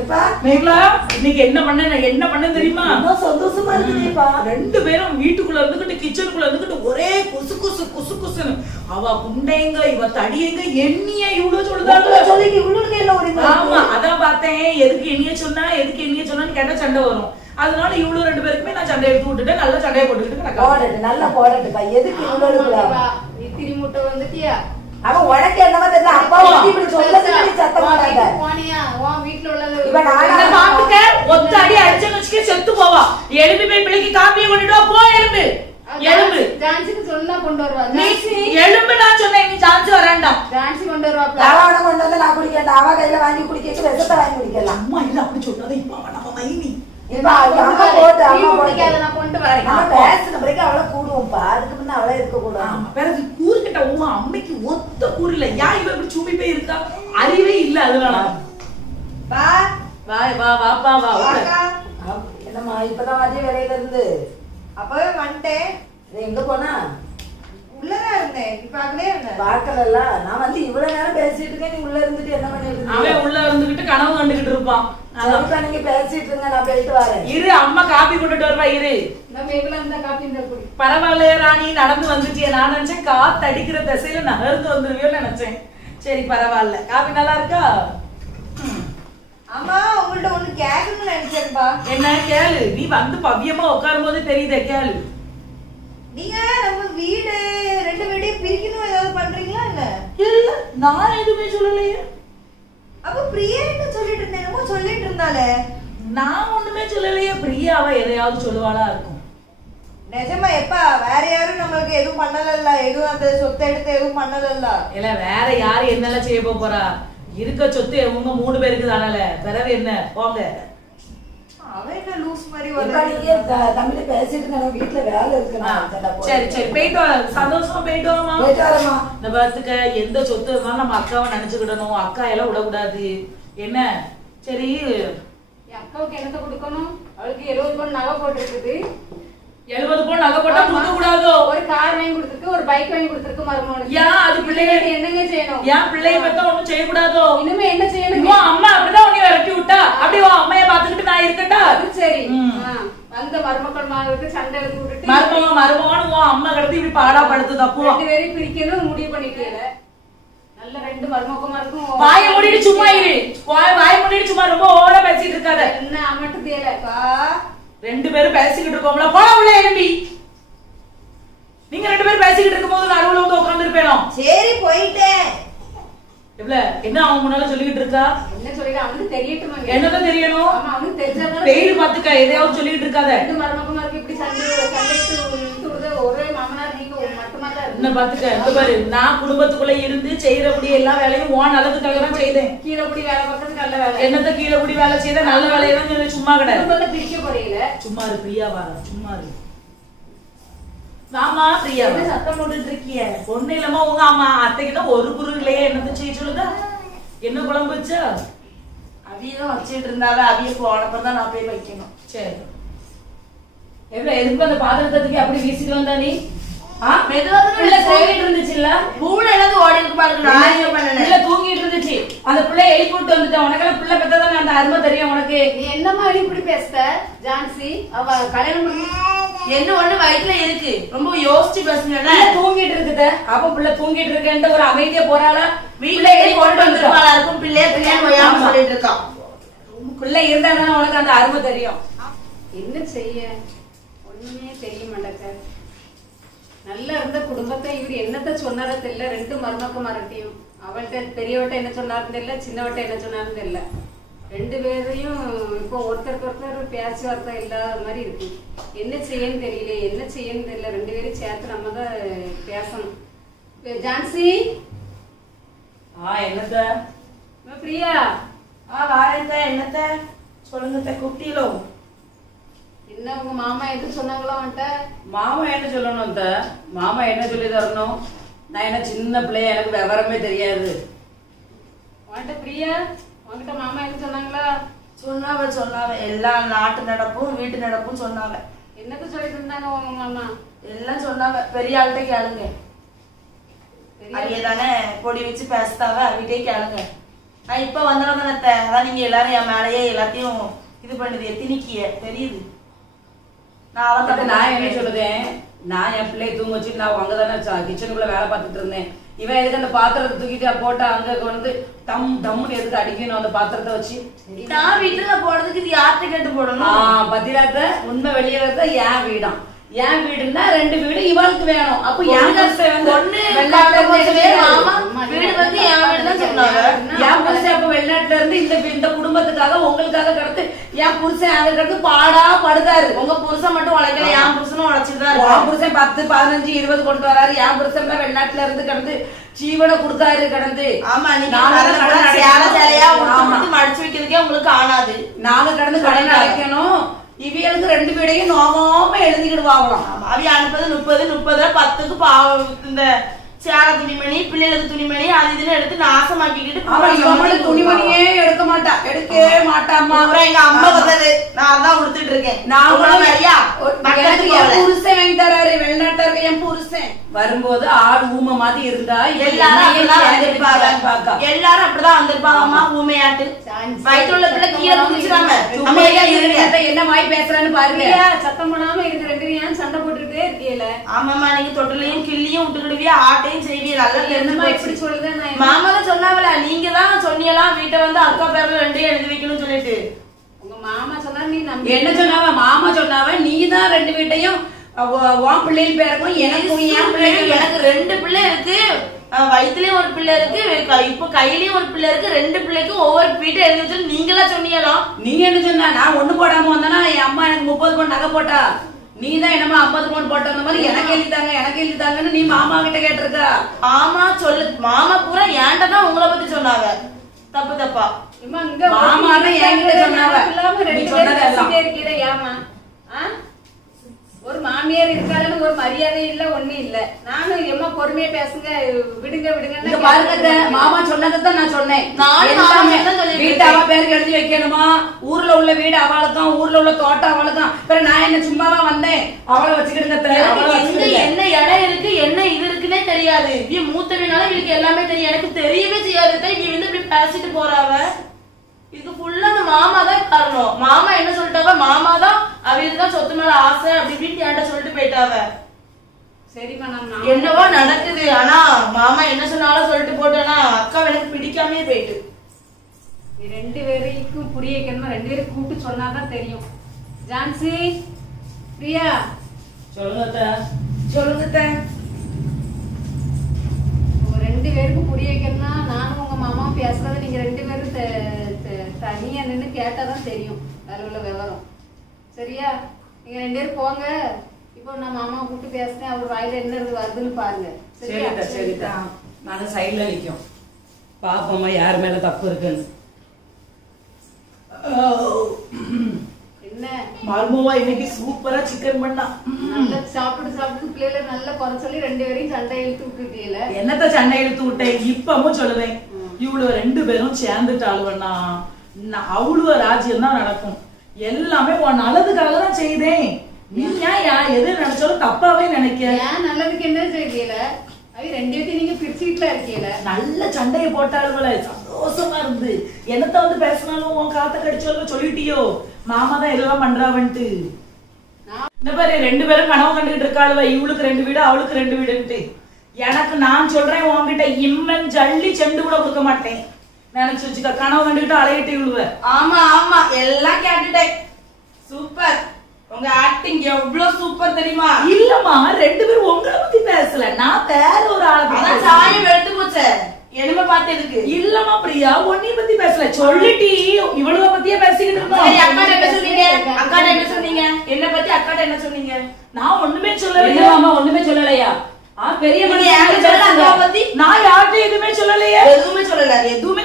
எப்பா மேகலா, இன்னைக்கு என்ன பண்ண தெரியுமா? சந்தோஷமா இருக்குப்பா. 2 பேரும் வீட்டுக்குள்ள இருந்துகிட்டு கிச்சனுக்குள்ள இருந்துகிட்டு ஒரே குசு குசு குசு குசுன்னு. அவ குண்டைங்க இவ தடியங்க எண்ணிய இவ்வளவு சொல்லுதாங்க. சொல்லிக்கு இவ்வளவு இல்ல ஒரு. ஆமா, அதான் பார்த்தேன். எதுக்கு என்னைய சொன்னான்னு கேட்டா சண்டை வரும். அதனால இவ்வளவு 2 பேருக்குமே நான் சண்டை எடுத்து விட்டுட்டேன். நல்ல சண்டையை போட்டுக்கிட்டு நல்லா போடட்டுப்பா. எதுக்கு இவ்வளவு? நீ திரிமுட்டை வந்துட்டியா? அவன் உனக்கு என்னவா தெரியல. அப்பா இப்படி சொல்லி சத்தம் போடாத. போனியா? உன் வீட்டுல உள்ளது இப்ப நான் பாத்துக்க. ஒத்த அடி அடிச்சேன்னு வச்சுக்க செத்து போவா. எழுப்பி போய் பிள்ளைக்கு காப்பியை கொண்டுட்டு வா. போ எழும்பு எழும்பு. ஜான்சிக்கு சொன்னா கொண்டு வருவா. எழும்பு நான் சொன்னேன். நீ ஜான்சி வராண்டாம். ஜான்சி கொண்டு வருவா. அவனை கொண்டு வந்து நான் குடிக்கேன். அவ கையில வாங்கி குடிக்க விஷத்தை வாங்கி குடிக்கலாம். அம்மா இல்ல அப்படி சொன்னதை இப்ப நம்ம மைனி. இப்ப அம்மா போட்டு அம்மா போட்டு நான் கொண்டு வரேன். நம்ம பேசுன பிறகு அவளை கூடுவோம்ப்பா. அதுக்கு முன்ன அவளே இருக்க கூடாது. பிறகு கூறு கிட்ட உங்க அம்மைக்கு ஒத்த கூறு இல்ல. ஏன் இவ இப்படி சும்மி போய் இருக்கா? அறிவே இல்ல. அதனால வா வா வாப்பா வா. என்னம்மா இப்பதான் மதிய வேலையில இருந்து அப்பவே வந்துட்டேன். எங்க போனா? உள்ளதான் இருந்தேன். நீ பாக்கலே இருந்தேன். பாக்கல. நான் வந்து இவ்வளவு நேரம் பேசிட்டு இருக்கேன். நீ உள்ள இருந்துட்டு என்ன பண்ணிட்டு இருக்க? அவன் உள்ள இருந்துகிட்டு கனவு கண்டுகிட்டு இருப்பான். சரிப்பா, நீங்க பேசிட்டு இருங்க. நான் போயிட்டு வரேன். இரு, அம்மா காப்பி கொண்டுட்டு வருவா. இரு. நம்ம எவ்வளவு இருந்தா காப்பி இருந்தா குடி. பரவாயில்ல ராணி, நடந்து வந்துட்டியே. நான் நினைச்சேன் காத்து அடிக்கிற திசையில நகர்ந்து வந்துருவியோன்னு நினைச்சேன். சரி பரவாயில்ல. காப்பி நல்லா இருக்கா? அம்மா உங்கள்ட்ட ஒண்ணு கேட்கணும்னு நினைச்சேன்பா. என்ன கேளு. நீ வந்து பவ்யமா உட்காரும் போது தெரியுதே. கேளு. நீங்க நம்ம வீடு 2 வீடையும் பிரிக்கணும் ஏதாவது பண்றீங்களா என்ன? இல்ல, நான் எதுவுமே சொல்லலையே. அப்ப பிரியா என்ன சொல்லிட்டு இருந்தேனமோ சொல்லிட்டு இருந்தாலே. நான் ஒண்ணுமே சொல்லலையே. பிரியாவ எதையாவது சொல்லுவாளா இருக்கும். நிஜமா எப்பா வேற யாரும் நம்மளுக்கு எதுவும் பண்ணலல்ல. எதுவும் அந்த சொத்தை எடுத்து எதுவும் பண்ணலல்ல. இல்ல வேற யாரு என்னெல்லாம் செய்ய போறா? இருக்க சொத்து உங்க 3 பேருக்கு தானல. பிறகு என்ன? போங்க. அவன் என்ன லூஸ் மாதிரி இப்ப நீங்க தமிழ்ல பேசிட்டு இருக்க. வீட்டுல வேலை இருக்கு. சரி சரி போயிட்டு வா. சந்தோஷமா போயிட்டு வாமா. போயிட்டு வரமா. இந்த பாத்துக்க, எந்த சொத்து இருந்தாலும் நம்ம அக்காவை நினைச்சுக்கிடணும். அக்கா எல்லாம் விடக்கூடாது. என்ன? சரி, என் அக்காவுக்கு என்னத்தை கொடுக்கணும்? அவளுக்கு 70 பவுன் நகை போட்டுருக்குது. 70 பவுன் நகை போட்டா கொடுக்க கூடாதோ? ஒரு கார் வாங்கி கொடுத்துருக்கு, ஒரு பைக் வாங்கி கொடுத்துருக்கு மருமகனுக்கு. ஏன் அது பிள்ளைங்க என்னங்க செய்யணும்? ஏன் பிள்ளைய பத்தா ஒண்ணும் செய்யக்கூடாதோ? இனிமே என்ன செய்யணும்? உன் அம்மா அப்படிதான் உன்னை விரட்டி விட்டா, அப்படி உன் அம்மைய பாத்துக்கிட்டு நான் இருக்கட்டா? அது சரி. அந்த மருமக்கள் மாவுக்கு சண்டை எடுத்து விட்டுட்டு மருமகன் உன் அம்மா கிடந்து இப்படி பாடா படுத்து தப்பு. 2 பேரையும் பிரிக்கணும் முடிவு பண்ணிட்டீங்க. நல்ல 2 மருமக்கமா இருக்கும். வாய மூடிட்டு சும்மா இரு. வாய மூடிட்டு சும்மா ரொம்ப ஓட பேசிட்டு இருக்காத. என்ன அமட்டு தேலப்பா. 2 பேரும் பேசிக்கிட்டு இருக்கோம்ல, போல உள்ள எழும்பி. நீங்க 2 பேரும் பேசிக்கிட்டு இருக்கும்போது நடுவுல வந்து உட்கார்ந்துருப்பேனோ? சரி போயிட்டேன். இவ்வளவு என்ன அவன் முன்னால சொல்லிக்கிட்டு இருக்கா? என்ன சொல்லிட்டு அவனுக்கு தெரியட்டுமா? என்னதான் தெரியணும்? ஆமா அவனுக்கு தெரிஞ்சாதான் பெயில் பாத்துக்க, எதையாவது சொல்லிக்கிட்டு இருக்காத. 2 மருமக்கமா இருக்கு இப்படி சண்டை ஒரே மாமனார் நீங்க மட்டுமா தான் என்ன பாத்துக்க, இந்த பாரு, நான் குடும்பத்துக்குள்ள இருந்து செய்யறபடிய எல்லா வேலையும் உன் நல்லதுக்காக தான் செய்தேன். கீழே கூடி வேலை பார்க்கறது நல்ல வேலை. என்னத்த கீழே கூடி வேலை செய்த நல்ல வேலையை தான் சொல்லி சும்மா கிடையாது. குடும்பத்தை பிரிக்க போறீங்கள. சும்மா இரு பிரியா, வர சும்மா இரு. மாமா பிரியா சத்தம் போட்டுட்டு இருக்கிய? ஒண்ணு இல்லாம உங்க அம்மா அத்தைக்கு தான் ஒரு குரு இல்லையே, என்னத்த செய்ய சொல்லுதா? என்ன குழம்பு வச்சா? அவியதான் வச்சுட்டு இருந்தாவே, அவிய போனப்ப தான் நான் போய் வைக்கணும். சரி, எவ்வளவு எதுக்கு அந்த பாத்திரத்துக்கு அப்படி வீசிட்டு வந்தா நீ? பிள்ளை தூங்கிட்டு இருந்துச்சுல்ல, பூனை எல்லாத்தையும் ஓடி இருக்கு பாருங்க. நான் என்ன பண்ணேன்? பிள்ளை தூங்கிட்டு இருந்துச்சு, அந்த பிள்ளை எழுப்பி விட்டு வந்துட்டேன். உனக்கெல்லாம் பிள்ளை பெற்றதானே அந்த அருமை தெரியும் உனக்கு. நீ என்ன மாதிரி இப்படி பேசுற ஜான்சி? அவ கல்யாணம் பண்ணி என்ன ஒண்ணு வயிற்றுல இருக்கு, ரொம்ப யோசிச்சு பேசுங்க. பிள்ளை தூங்கிட்டு இருக்குத, அப்ப பிள்ளை தூங்கிட்டு இருக்கேன்ட்டு ஒரு அமைதியா போறாளா? வீட்டுல போட்டு வந்துருப்பாளா இருக்கும். பிள்ளைய பிள்ளையான்னு சொல்லிட்டு இருக்கான். பிள்ளை இருந்தா உனக்கு அந்த அருமை தெரியும். என்ன செய்ய ஒண்ணுமே தெரிய மாட்டேங்க. நல்லா இருந்த குடும்பத்தை இவர் என்னத்த சொன்னாரோ தெரியல. 2 மருமக்க மரட்டியும் அவள்கிட்ட பெரியவட்ட என்ன சொன்னாருன்னு தெரியல, சின்னவட்ட என்ன சொன்னாருன்னு தெரியல. 2 பேரையும் இப்போ ஒருத்தருக்கு ஒருத்தர் பேச்சுவார்த்தை இல்லாத மாதிரி இருக்கு. என்ன செய்யன்னு தெரியல, என்ன செய்யன்னு தெரியல. 2 பேரையும் சேர்த்து நம்ம தான் பேசணும். ஜான்சி என்னத்த பிரியா வாரத்த என்னத்த சொல்லுங்க குட்டியிலோ? என்ன உங்க மாமா எது சொன்னாங்களோ அவன்கிட்ட? மாமா என்ன சொல்லணும்? அந்த மாமா என்ன சொல்லி தரணும்? நான் என்ன சின்ன பிள்ளைய, எனக்கு விவரமே தெரியாது. அவன்கிட்ட பிரியா உன்கிட்ட மாமா எது சொன்னாங்களா? சொன்னாவ எல்லா நாட்டு நடப்பும் வீட்டு நடப்பும் சொன்னாவ. என்னத்த சொல்லிட்டு இருந்தாங்க உங்க மாமா? எல்லாம் சொன்னாவ. பெரிய ஆள்கிட்ட கேளுங்க. அவையதானே பொடி வச்சு பேசுதாவ, அவிட்டே கேளுங்க. நான் இப்ப வந்தவன் தானே, அதான் நீங்க எல்லாரும் என் மேலேயே எல்லாத்தையும் இது பண்ணுது, திணிக்கிய தெரியுது. நான் என்ன சொல்லுதேன், நான் என் பிள்ளைய தூங்க வச்சுட்டு நான் அங்கதானே கிச்சனுக்குள்ள வேலை பார்த்துட்டு இருந்தேன். இவன் எதுக்கு அந்த பாத்திரத்தை தூக்கிட்டு போட்டா அங்க கொண்டு தம்முன்னு எதுக்கு அடிக்கணும் அந்த பாத்திரத்தை வச்சு? நான் வீட்டுல போடுறதுக்கு இது யார்கிட்ட கேட்டு போடணும்? பத்திராத்த உண்மை வெளியே வரத என் வீடாம். என் வீடுன்னா 2 வீடு இவளுக்கு வேணும். அப்ப என் புருஷன் வந்து என் புருஷன் அப்ப வெளிநாட்டுல இருந்து இந்த குடும்பத்துக்காக உங்களுக்காக கிடந்து என் புருஷன் அங்க கிடந்து பாடா படுதாரு. உங்க புருஷன் மட்டும் உழைக்கல, என் புருஷனும் உழைச்சிருந்தாரு. என் புருஷன் 10, 15, 20 கொண்டு வராரு. என் புருஷன் வெளிநாட்டுல இருந்து கிடந்து ஜீவனை கொடுத்தாரு கிடந்து. ஆமா, நீங்க சேலையா மடிச்சு வைக்கிறதுக்கே உங்களுக்கு ஆனாது. நாங்க கிடந்து கடன் அடைக்கணும். இவியலுக்கு 2 வீடையும் நோவாம எழுதிக்கிடுவாங்களாம். அவிய அனுப்புறது 30, 10க்கு இந்த சேலை துணிமணி, பிள்ளைகளுக்கு துணிமணி, அது இதுன்னு எடுத்து நாசமாக்கிக்கிட்டு துணிமணியே எடுக்க மாட்டா, எடுக்கவே மாட்டாமா. எங்க அம்மா வந்தது நான் தான் உடுத்துட்டு இருக்கேன். புருஷன் வாங்கி தராரு வெளிநாட்டுல இருக்க என் புருஷன். வரும்போது ஆடு ஊமை மாதிரி இருந்தா எல்லாரும் அப்படிதான் வந்திருப்பாங்க. அம்மா ஊமையாட்டு வயிற்றுள்ள பிள்ளை கீழே குதிச்சிடாம என்ன வாய் பேசுறான்னு பாருங்க. சத்தம் பண்ணாம இருக்கு 2 பேரும் ஏன் சண்டை போட்டுட்டே இருக்கீல? ஆமாமா, நீங்க தொட்டிலையும் கிள்ளியும் விட்டுக்கிடுவியா, ஆட்டையும் செய்வியா. நல்லா தெரிஞ்சு இப்படி சொல்லுதான் மாமா தான் சொன்னாவல, நீங்க தான் சொன்னீங்களா வீட்டை வந்து அக்கா பேர்ல 2 எழுதி வைக்கணும்னு சொல்லிட்டு. உங்க மாமா சொன்னா நீ நம்பி என்ன சொன்னாவ? மாமா சொன்னாவ நீதான் 2 வீட்டையும் உன் பிள்ளைகள் பேருக்கும் எனக்கும் என் பிள்ளைக்கும். எனக்கு 2 பிள்ளை இருக்கு, வயிற்றுலயும் ஒரு பிள்ளை இருக்கு, இப்ப கையிலயும் ஒரு பிள்ளை இருக்கு. 2 பிள்ளைக்கும் ஒவ்வொரு வீட்டை எழுதி வச்சு நீங்களா சொன்னீங்களா? நீங்க என்ன சொன்னா? நான் 1 போடாம வந்தேன்னா என் அம்மா எனக்கு 30 பவுன் நகை போட்டா, நீ தான் என்னமா 50 பவுன் போட்ட அந்த மாதிரி எனக்கு எழுதித்தாங்கன்னு நீ மாமா கிட்ட கேட்டிருக்கா? ஆமா சொல்லு. மாமா பூரா ஏன்ட்ட தான் உங்களை பத்தி சொன்னாங்க. தப்பு தப்பா மாமான்னு என்கிட்ட சொன்னாவ. ஒரு மாமியார் இருக்காதுன்னு ஒரு மரியாதை இல்ல ஒண்ணும் இல்ல. நானும் எம்மா பொறுமையா பேசுங்க, விடுங்க இங்க பாருங்க, மாமா சொன்னதான் நான் சொன்னேன். வீட்டு அவ பேருக்கு எழுதி வைக்கணுமா, ஊர்ல உள்ள வீடு அவளுக்கும், ஊர்ல உள்ள தோட்டம் அவளுக்கும். நான் என்ன சும்மாவா வந்தேன்? அவளை வச்சுக்கிடுங்க. என்ன இடம் இருக்கு, என்ன இது இருக்குன்னே தெரியாது. இவ மூத்தவனால இவளுக்கு எல்லாமே தெரியும். எனக்கு தெரியவே செய்யாது. இவ வந்து இப்படி பேசிட்டு போறாவ. இதுக்கு ஃபுல்லா அந்த மாமா தான் காரணம். மாமா என்ன சொல்லிட்டாவ, மாமா தான் அவளுக்கு தான் சொத்து மேல ஆசை அப்படி இப்படின்னு என்கிட்ட சொல்லிட்டு போயிட்டாவ. சரிம்மா, நான் என்னவோ நடக்குது. ஆனா மாமா என்ன சொன்னாலும் சொல்லிட்டு போட்டோன்னா அக்கா எனக்கு பிடிக்காமே போயிட்டு. ரெண்டு பேரையும் புரிய வைக்கணுமா, ரெண்டு பேரும் கூப்பிட்டு சொன்னாதான் தெரியும். ஜான்சி, பிரியா, சொல்லுங்க. ரெண்டு பேருக்கும் புரிய வைக்கணும்னா நானும் உங்க மாமா பேசுறத நீங்க ரெண்டு பேரும் தனியா நின்று கேட்டாதான் தெரியும் அதுல உள்ள விவரம். சரியா? நீங்க ரெண்டு பேரும் போங்க. இப்போ நான் மாமா கூப்பிட்டு பேசினேன், அவர் வாயில என்ன வருதுன்னு பாருங்க. சரிதா சரிதா. நானும் சைட்ல நிக்கும் பாப்போம்மா யார் மேல தப்பு இருக்குன்னு. என்ன மர்மவா இன்னைக்கு சூப்பரா சிக்கன் பண்ணா. நல்லா சாப்பிட்டு பிள்ளைல நல்லா குறை சொல்லி ரெண்டு பேரையும் சண்டை இழுத்து விட்டுட்டீல. என்னத்த சண்டை இழுத்து விட்டேன்? இப்பவும் சொல்லுவேன், இவ்வளவு ரெண்டு பேரும் சேர்ந்துட்டாளுவண்ணா, அவ்வளவு ராஜ்யம் தான் நடக்கும். எல்லாமே உன் நல்லதுக்காக தான் செய்தேன். நீ ஏன் எது நினைச்சாலும் தப்பாவே நினைக்க? ஏன் நல்லதுக்கு என்ன செய்யல? அது ரெண்டு பேர்த்தையும் நீங்க பிரிச்சுக்கிட்டா இருக்கீல. நல்ல சண்டையை போட்டாளுவல, சந்தோஷமா இருந்து. என்னத்த வந்து பேசினாலும் உன் காத்த கடிச்சாலும் சொல்லிட்டியோ மாமா தான் எல்லாம் பண்றாவன்ட்டு. இந்த பாரு, ரெண்டு பேரும் கனவு கண்டுகிட்டு இருக்காளுவ, இவளுக்கு 2 வீடு அவளுக்கு 2 வீடுன்ட்டு. எனக்கு நான் சொல்றேன், உன்கிட்ட இம்மன் ஜல்லி செண்டு கூட கொடுக்க மாட்டேன். நினைச்சு வச்சுக்க, கனவு கண்டுகிட்டு அலையிட்டு விழுவ. ஆமா ஆமா, எல்லாம் கேட்டுட்டேன். சூப்பர், உங்க ஆக்டிங் எவ்வளவு சூப்பர் தெரியுமா? இல்லம்மா, 2 பேரும் உங்களை பத்தி பேசல, நான் வேற ஒரு ஆளை சாயம் எடுத்து போச்சே. என்னமா பார்த்ததுக்கு இல்லம்மா பிரியா, உன்னைய பத்தி பேசல. சொல்லிட்டி இவ்வளவு பத்தியே பேசிக்கிட்டு இருக்கோம். அக்காட்ட என்ன சொன்னீங்க? அக்காட்ட என்ன சொன்னீங்க? என்ன பத்தி அக்காட்ட என்ன சொன்னீங்க? நான் ஒண்ணுமே சொல்லல. மாமா ஒண்ணுமே சொல்லலையா? பெரிய பத்தி நான் யார்கிட்ட எதுவுமே சொல்லலையே. எதுவுமே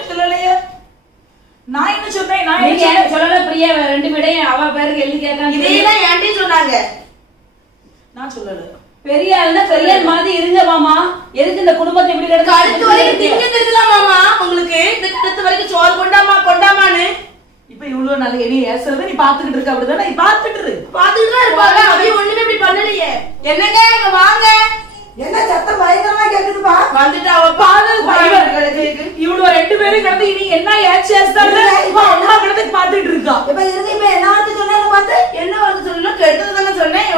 சொல்லலையே. நான் என்ன சொன்னேன்? நான் நீங்க சொல்லல பிரியா, 2 வீடையும் அவ பேருக்கு எழுதி கேட்காங்க. இதேதான் என்கிட்ட சொன்னாங்க. நான் சொல்லல. பெரிய ஆளுனா பெரிய மாதிரி இருங்க மாமா. எதுக்கு இந்த குடும்பத்தை இப்படி கிடக்கு? அடுத்து வரைக்கும் திங்க தெரியலாம் மாமா உங்களுக்கு. இந்த அடுத்து வரைக்கும் சோறு கொண்டாமான்னு இப்ப இவ்வளவு நல்ல நீ ஏசுறத நீ பாத்துக்கிட்டு இருக்க, அப்படிதானே? நீ பாத்துட்டு இரு. பாத்துக்கிட்டு தான் இருப்பாங்க. அப்படியே ஒண்ணுமே இப்படி பண்ணலையே. என்னங்க இங்க வாங்க. என்ன சத்தம் பயங்கரமா கேக்குதுப்பா? வந்துட்டு அவ இவ்வளவு 2 பேரும் கிடந்து நீ என்ன ஏச்சு அம்மா கிடத்துக்கு பாத்துட்டு இருக்கா. இப்ப இருந்து இப்ப என்ன வந்து சொன்னேன்னு பார்த்து என்ன வந்து சொல்லணும்? கெட்டது தானே சொன்னேன்.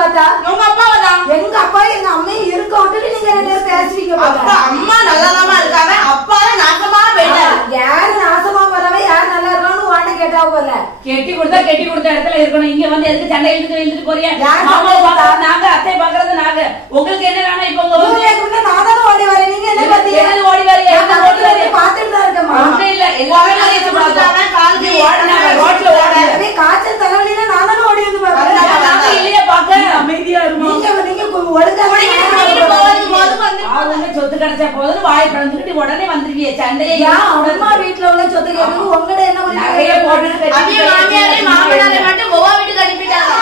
பார்த்தா உங்க அப்பாவை தான். எங்க அப்பா எங்க அம்மையும் இருக்க விட்டுட்டு நீங்க 2 பேரும் பேசுவீங்க. அப்பா அம்மா நல்லாதாமா இருக்காங்க, அப்பா தான் நாசமா போயிட்டாரு. யாரு நாசமா போறவன் யாரு நல்லா இருக்கான்னு வாண்ட கேட்டா போல. கெட்டி கொடுத்த இடத்துல இருக்கணும். இங்க வந்து எதுக்கு சண்டை இழுத்துட்டு போறியா? மாமாவை பாக்குறது நாங்க, அத்தை பாக்குறது நாங்க. உங்களுக்கு என்ன வேணும்? இப்ப உங்க நான் தானே ஓடி வரேன். நீங்க என்ன பாத்தீங்க? ஓடி வரையா? பாத்துட்டு தான் இருக்கமா? இல்ல ரோட்ல ஓட காய்ச்சல் தலைவலியில நான் தானே ஓடி வந்து பாக்குறேன். இல்லையா பாக்க அமைதியா இருமா. நீங்க ஒழுங்கா சொத்து கிடைச்சா போதும் வாய் பிறந்துக்கிட்டு உடனே வந்துருவிய சண்டையை. அம்மா வீட்டுல உள்ள சொத்து கேட்டு உங்கட என்ன நகைய போட்டு மாமனாரை மட்டும் ஒவ்வொரு வீட்டுக்கு அனுப்பிட்டாங்க.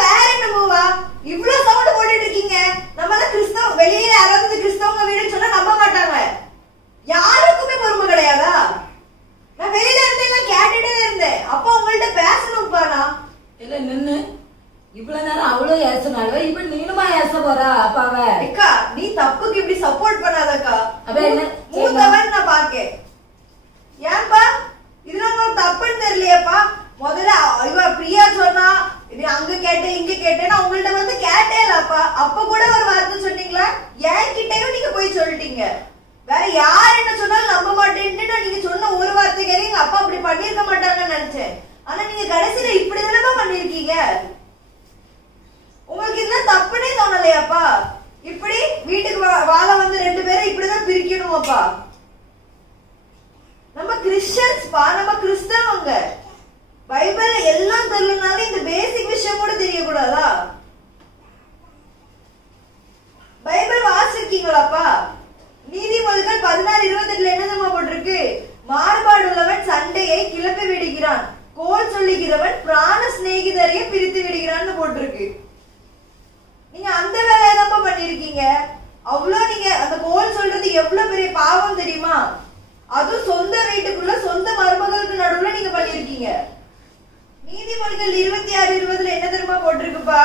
வேற என்ன மூவா இவ்வளவு சவுண்ட் போட்டுட்டு இருக்கீங்க? நம்ம கிறிஸ்தவ வெளியே யாராவது கிறிஸ்தவங்க வீடுன்னு சொன்னா நம்ப மாட்டாங்க. யாருக்குமே பொறுமை கிடையாதா? நான் வெளியில இருந்து எல்லாம் கேட்டுட்டே இருந்தேன். அப்ப உங்கள்ட்ட பேசணும்ப்பா. நான் இல்ல நின்னு இவ்வளவு நேரம் அவ்வளவு ஏசனால இப்ப நீனுமா ஏச போறா அப்பாவ? அக்கா, நீ தப்புக்கு இப்படி சப்போர்ட் பண்ணாதக்கா. அப்ப என்ன மூத்தவன் நான் பாக்கேன். ஏன்பா இதுல உங்களுக்கு தப்புன்னு தெரியலையப்பா? முதல்ல இவ பிரியா சொன்னா அங்க கேட்டேன் இங்க கேட்டேன்னா உங்கள்ட்ட வந்து கேட்டே இல்லப்பா. அப்ப கூட ஒரு வார்த்தை சொன்னீங்களா? என்கிட்டயும் நீங்க போய் சொல்லிட்டீங்க. வேற யார் என்ன சொன்னாலும் நம்ப மாட்டேன்ட்டு நான் நீங்க சொன்ன ஒரு வார்த்தைக்காக எங்க அப்பா அப்படி பண்ணிருக்க மாட்டாங்கன்னு நினைச்சேன். ஆனா நீங்க கடைசியில இப்படி தானே பண்ணிருக்கீங்க. உங்களுக்கு இதெல்லாம் தப்புனே தோணலையாப்பா? இப்படி வீட்டுக்கு வாழ வந்து 2 பேரும் இப்படிதான் பிரிக்கணுமாப்பா? நம்ம கிறிஸ்டியன்ஸ்பா, நம்ம கிறிஸ்தவங்க. பைபிள் எல்லாம் தெரியலனாலும் இந்த பேசிக் விஷயம் கூட தெரியக்கூடாதா? பைபிள் வாசிச்சிருக்கீங்களாப்பா? நீதிமொழிகள் 16:28 என்ன போட்டிருக்கு? மாறுபாடு உள்ளவன் சண்டையை கிளப்பி விடுகிறான், கோல் சொல்லுகிறவன் பிராண சிநேகிதரையே பிரித்து விடுகிறான்னு போட்டிருக்கு. நீங்க அந்த வேலையை தான் பண்ணிருக்கீங்க. அவ்வளவு நீங்க அந்த கோல் சொல்றது எவ்வளவு பெரிய பாவம் தெரியுமா? அதுவும் சொந்த வீட்டுக்குள்ள சொந்த மருமகளுக்கு நடுவுல நீங்க பண்ணிருக்கீங்க. நீதிமொழிகள் 26:20 என்ன தெரியுமா போட்டிருக்குப்பா?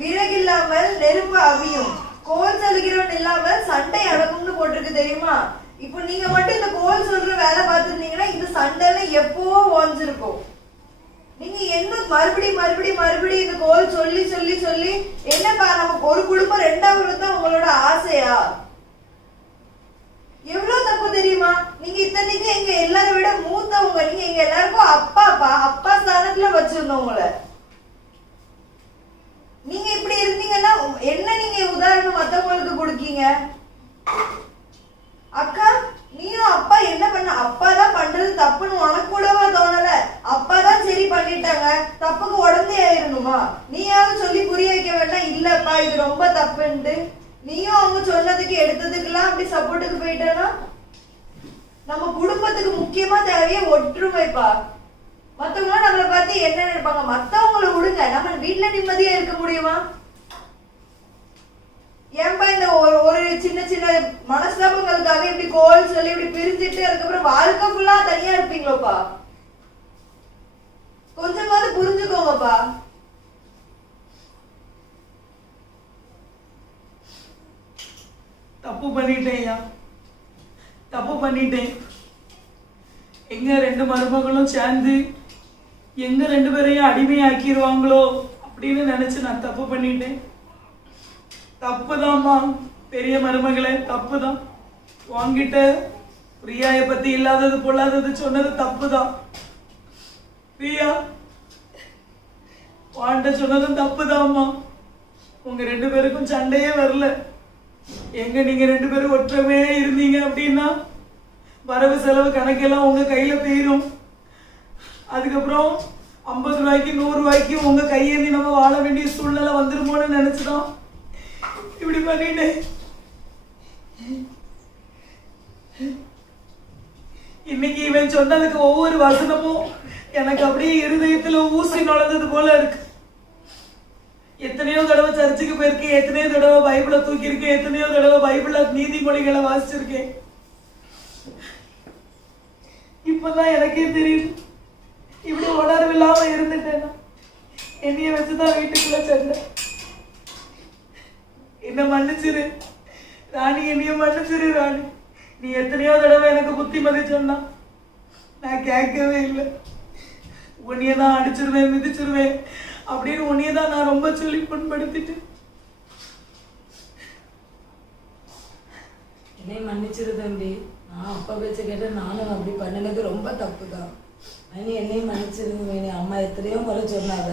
விறகில்லாமல் நெருப்பு அவியும், கோல் சொல்லுகிறவன் இல்லாமல் சண்டை அடங்கும்னு போட்டிருக்கு தெரியுமா? இப்போ நீங்க மட்டும் இந்த கோல் சொல்ற வேலை பார்த்துருந்தீங்கன்னா இந்த சண்டைல எப்பவோ ஓஞ்சிருக்கும். நீங்க என்ன மறுபடியும் இந்த கோல் சொல்லி சொல்லி சொல்லி என்னப்பா நமக்கு ஒரு குடும்பம் ரெண்டாவது தான் உங்களோட ஆசையா? எவ்வளவு தப்பு தெரியுமா? நீங்க இத்தனைக்கு எங்க எல்லாரும் விட மூத்தவங்க, நீங்க எங்க எல்லாருக்கும் அப்பா ஸ்தானத்துல வச்சிருந்தோம் உங்களை. நீங்க இப்படி இருந்தீங்கன்னா என்ன நீங்க உதாரணம் மத்தவங்களுக்கு கொடுக்கீங்க? அக்கா நீயும் அப்பா என்ன பண்ண, அப்பா தான் பண்றது தப்புன்னு உனக்கு கூடவா தோணல? அப்பா தான் சரி பண்ணிட்டாங்க, தப்புக்கு உடனே ஆயிரணுமா? நீயாவது சொல்லி புரிய வைக்க வேண்டாம், இல்லப்பா இது ரொம்ப தப்புன்ட்டு. நீயும் அவங்க சொன்னதுக்கு எடுத்ததுக்கெல்லாம் அப்படி சப்போர்ட்டுக்கு போயிட்டேன்னா நம்ம குடும்பத்துக்கு முக்கியமா தேவையே ஒற்றுமைப்பா. மத்தவங்க நம்மளை பார்த்து என்ன நினைப்பாங்க? மத்தவங்களை விடுங்க, நம்ம வீட்டுல நிம்மதியா இருக்க முடியுமா? ஏன்பா இந்த ஒரு சின்ன சின்ன மனஸ்தாபங்களுக்காக இப்படி கோல் சொல்லி இப்படி பிரிஞ்சுட்டு அதுக்கப்புறம் வாழ்க்கை ஃபுல்லா தனியா இருப்பீங்களோப்பா? கொஞ்சமாவது புரிஞ்சுக்கோங்கப்பா. தப்பு பண்ணிட்டேன், தப்பு பண்ணிட்டேன். எங்க 2 மருமகளும் சேர்ந்து எங்க 2 பேரையும் அடிமையாக்கிடுவாங்களோ அப்படின்னு நினைச்சு நான் தப்பு பண்ணிட்டேன். தப்புதான்மா பெரிய மருமகளே, தப்புதான். வாங்கிட்ட பிரியாய பத்தி இல்லாதது பொல்லாதது சொன்னது தப்புதான். பிரியா வாண்ட சொன்னதும் தப்புதான்மா. உங்க 2 பேருக்கும் சண்டையே வரல. எங்க நீங்க 2 பேரும் ஒற்றமே இருந்தீங்க அப்படின்னா வரவு செலவு கணக்கெல்லாம் உங்க கையில போயிரும். அதுக்கப்புறம் 50 ரூபாய்க்கு 100 ரூபாய்க்கு உங்க கையேந்தி நம்ம வாழ வேண்டிய சூழ்நிலை வந்துருமோன்னு நினைச்சுதான் இப்படி பண்ணிட்டேன். இன்னைக்கு இவன் சொன்னதுக்கு ஒவ்வொரு வசனமும் எனக்கு அப்படியே இருதயத்துல ஊசி நுழைஞ்சது போல இருக்கு. எத்தனையோ தடவை சர்ச்சுக்கு போயிருக்கேன், எத்தனையோ தடவை பைபிளை தூக்கியிருக்கேன், எத்தனையோ தடவை பைபிள நீதிமொழிகளை வாசிச்சிருக்கேன். இப்பதான் எனக்கே தெரியும் இப்படி உணர்வு இல்லாம இருந்துட்டேன்னா என்னைய வச்சுதான் வீட்டுக்குள்ள சென்றேன். என்ன மன்னிச்சிரு ராணி, என்னைய மன்னிச்சிரு ராணி. நீ எத்தனையோ தடவை எனக்கு புத்திமதி சொன்னா நான் கேட்கவே இல்லை. உன்னையதான் அடிச்சிருவேன் மிதிச்சிருவேன் அப்படின்னு உன்னையதான் நான் ரொம்ப சொல்லி புண்படுத்திட்டு. என்னை மன்னிச்சிரு தம்பி. நான் அப்பா பேச்ச கேட்ட நானும் அப்படி பண்ணினது ரொம்ப தப்பு தான். நீ என்னையும் மன்னிச்சிருங்க. நீ அம்மா எத்தனையோ முறை சொன்னாங்க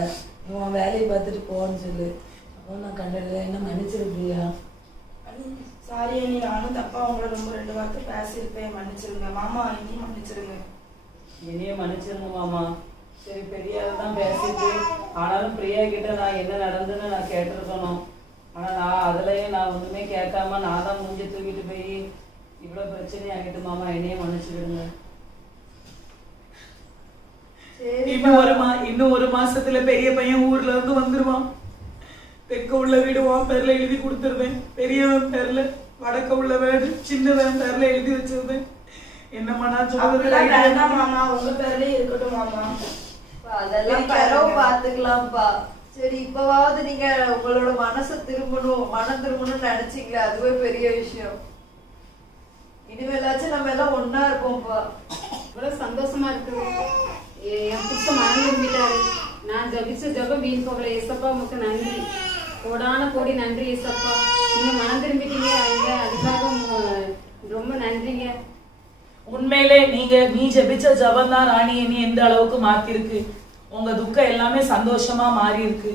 உன் வேலையை பார்த்துட்டு போன்னு சொல்லு. அப்போ நான் கண்டல என்ன மன்னிச்சிரு பிரியா. சாரி அண்ணி, நானும் தப்பா உங்களை ரொம்ப 2 வார்த்தை பேசியிருப்பேன், மன்னிச்சிருங்க மாமா. இனியும் மன்னிச்சிருங்க. இனியும் மன்னிச்சிருங்க மாமா. சரி பெரியாதான் தான் பேசிட்டு, ஆனாலும் பிரியா கிட்ட நான் என்ன நடந்துன்னு நான் கேட்டிருக்கணும். ஆனா நான் அதுலயும் நான் ஒண்ணுமே கேட்காம நான் தான் மூஞ்சி தூக்கிட்டு போய் இவ்வளவு பிரச்சனை ஆகிட்டு மாமா. என்னையே மன்னிச்சுக்கிடுங்க. இன்னும் ஒரு மாசத்துல பெரிய பையன் ஊர்ல இருந்து வந்துருவான். தெற்க உள்ள வீடு உன் பேர்ல எழுதி கொடுத்துருவேன், பெரியவன் பேர்ல, வடக்க உள்ள வீடு சின்னவன் பேர்ல எழுதி வச்சிருவேன். என்னம்மா நான் சொல்றது மாமா, உங்க பேர்லயே இருக்கட்டும் மாமா. அதெல்லாம் பரவ பாத்துக்கலாம்ப்பா. சரி இப்பவாவது நீங்க உங்களோட மனம் திரும்பணும்னு நினைச்சீங்களா? அதுவே பெரிய விஷயம். இனிமேலாச்சும் நம்ம எல்லாம் ஒன்னா இருப்போம்ப்பா. இவ்வளவு சந்தோஷமா இருக்குது. என் புருஷன் மனம் திரும்பிட்டாரு. நான் ஜபிச்ச ஜபம் வீண் போகல. ஏசப்பா உங்களுக்கு நன்றி, கோடான கோடி நன்றி ஏசப்பா. நீங்க மனம் திரும்பிட்டீங்க, அதுக்காக ரொம்ப நன்றிங்க. உண்மையிலே நீ ஜெபிச்ச ஜபம் தான் ராணி நீ எந்த அளவுக்கு மாத்திருக்கு. உங்க துக்கம் எல்லாமே சந்தோஷமா மாறி இருக்கு.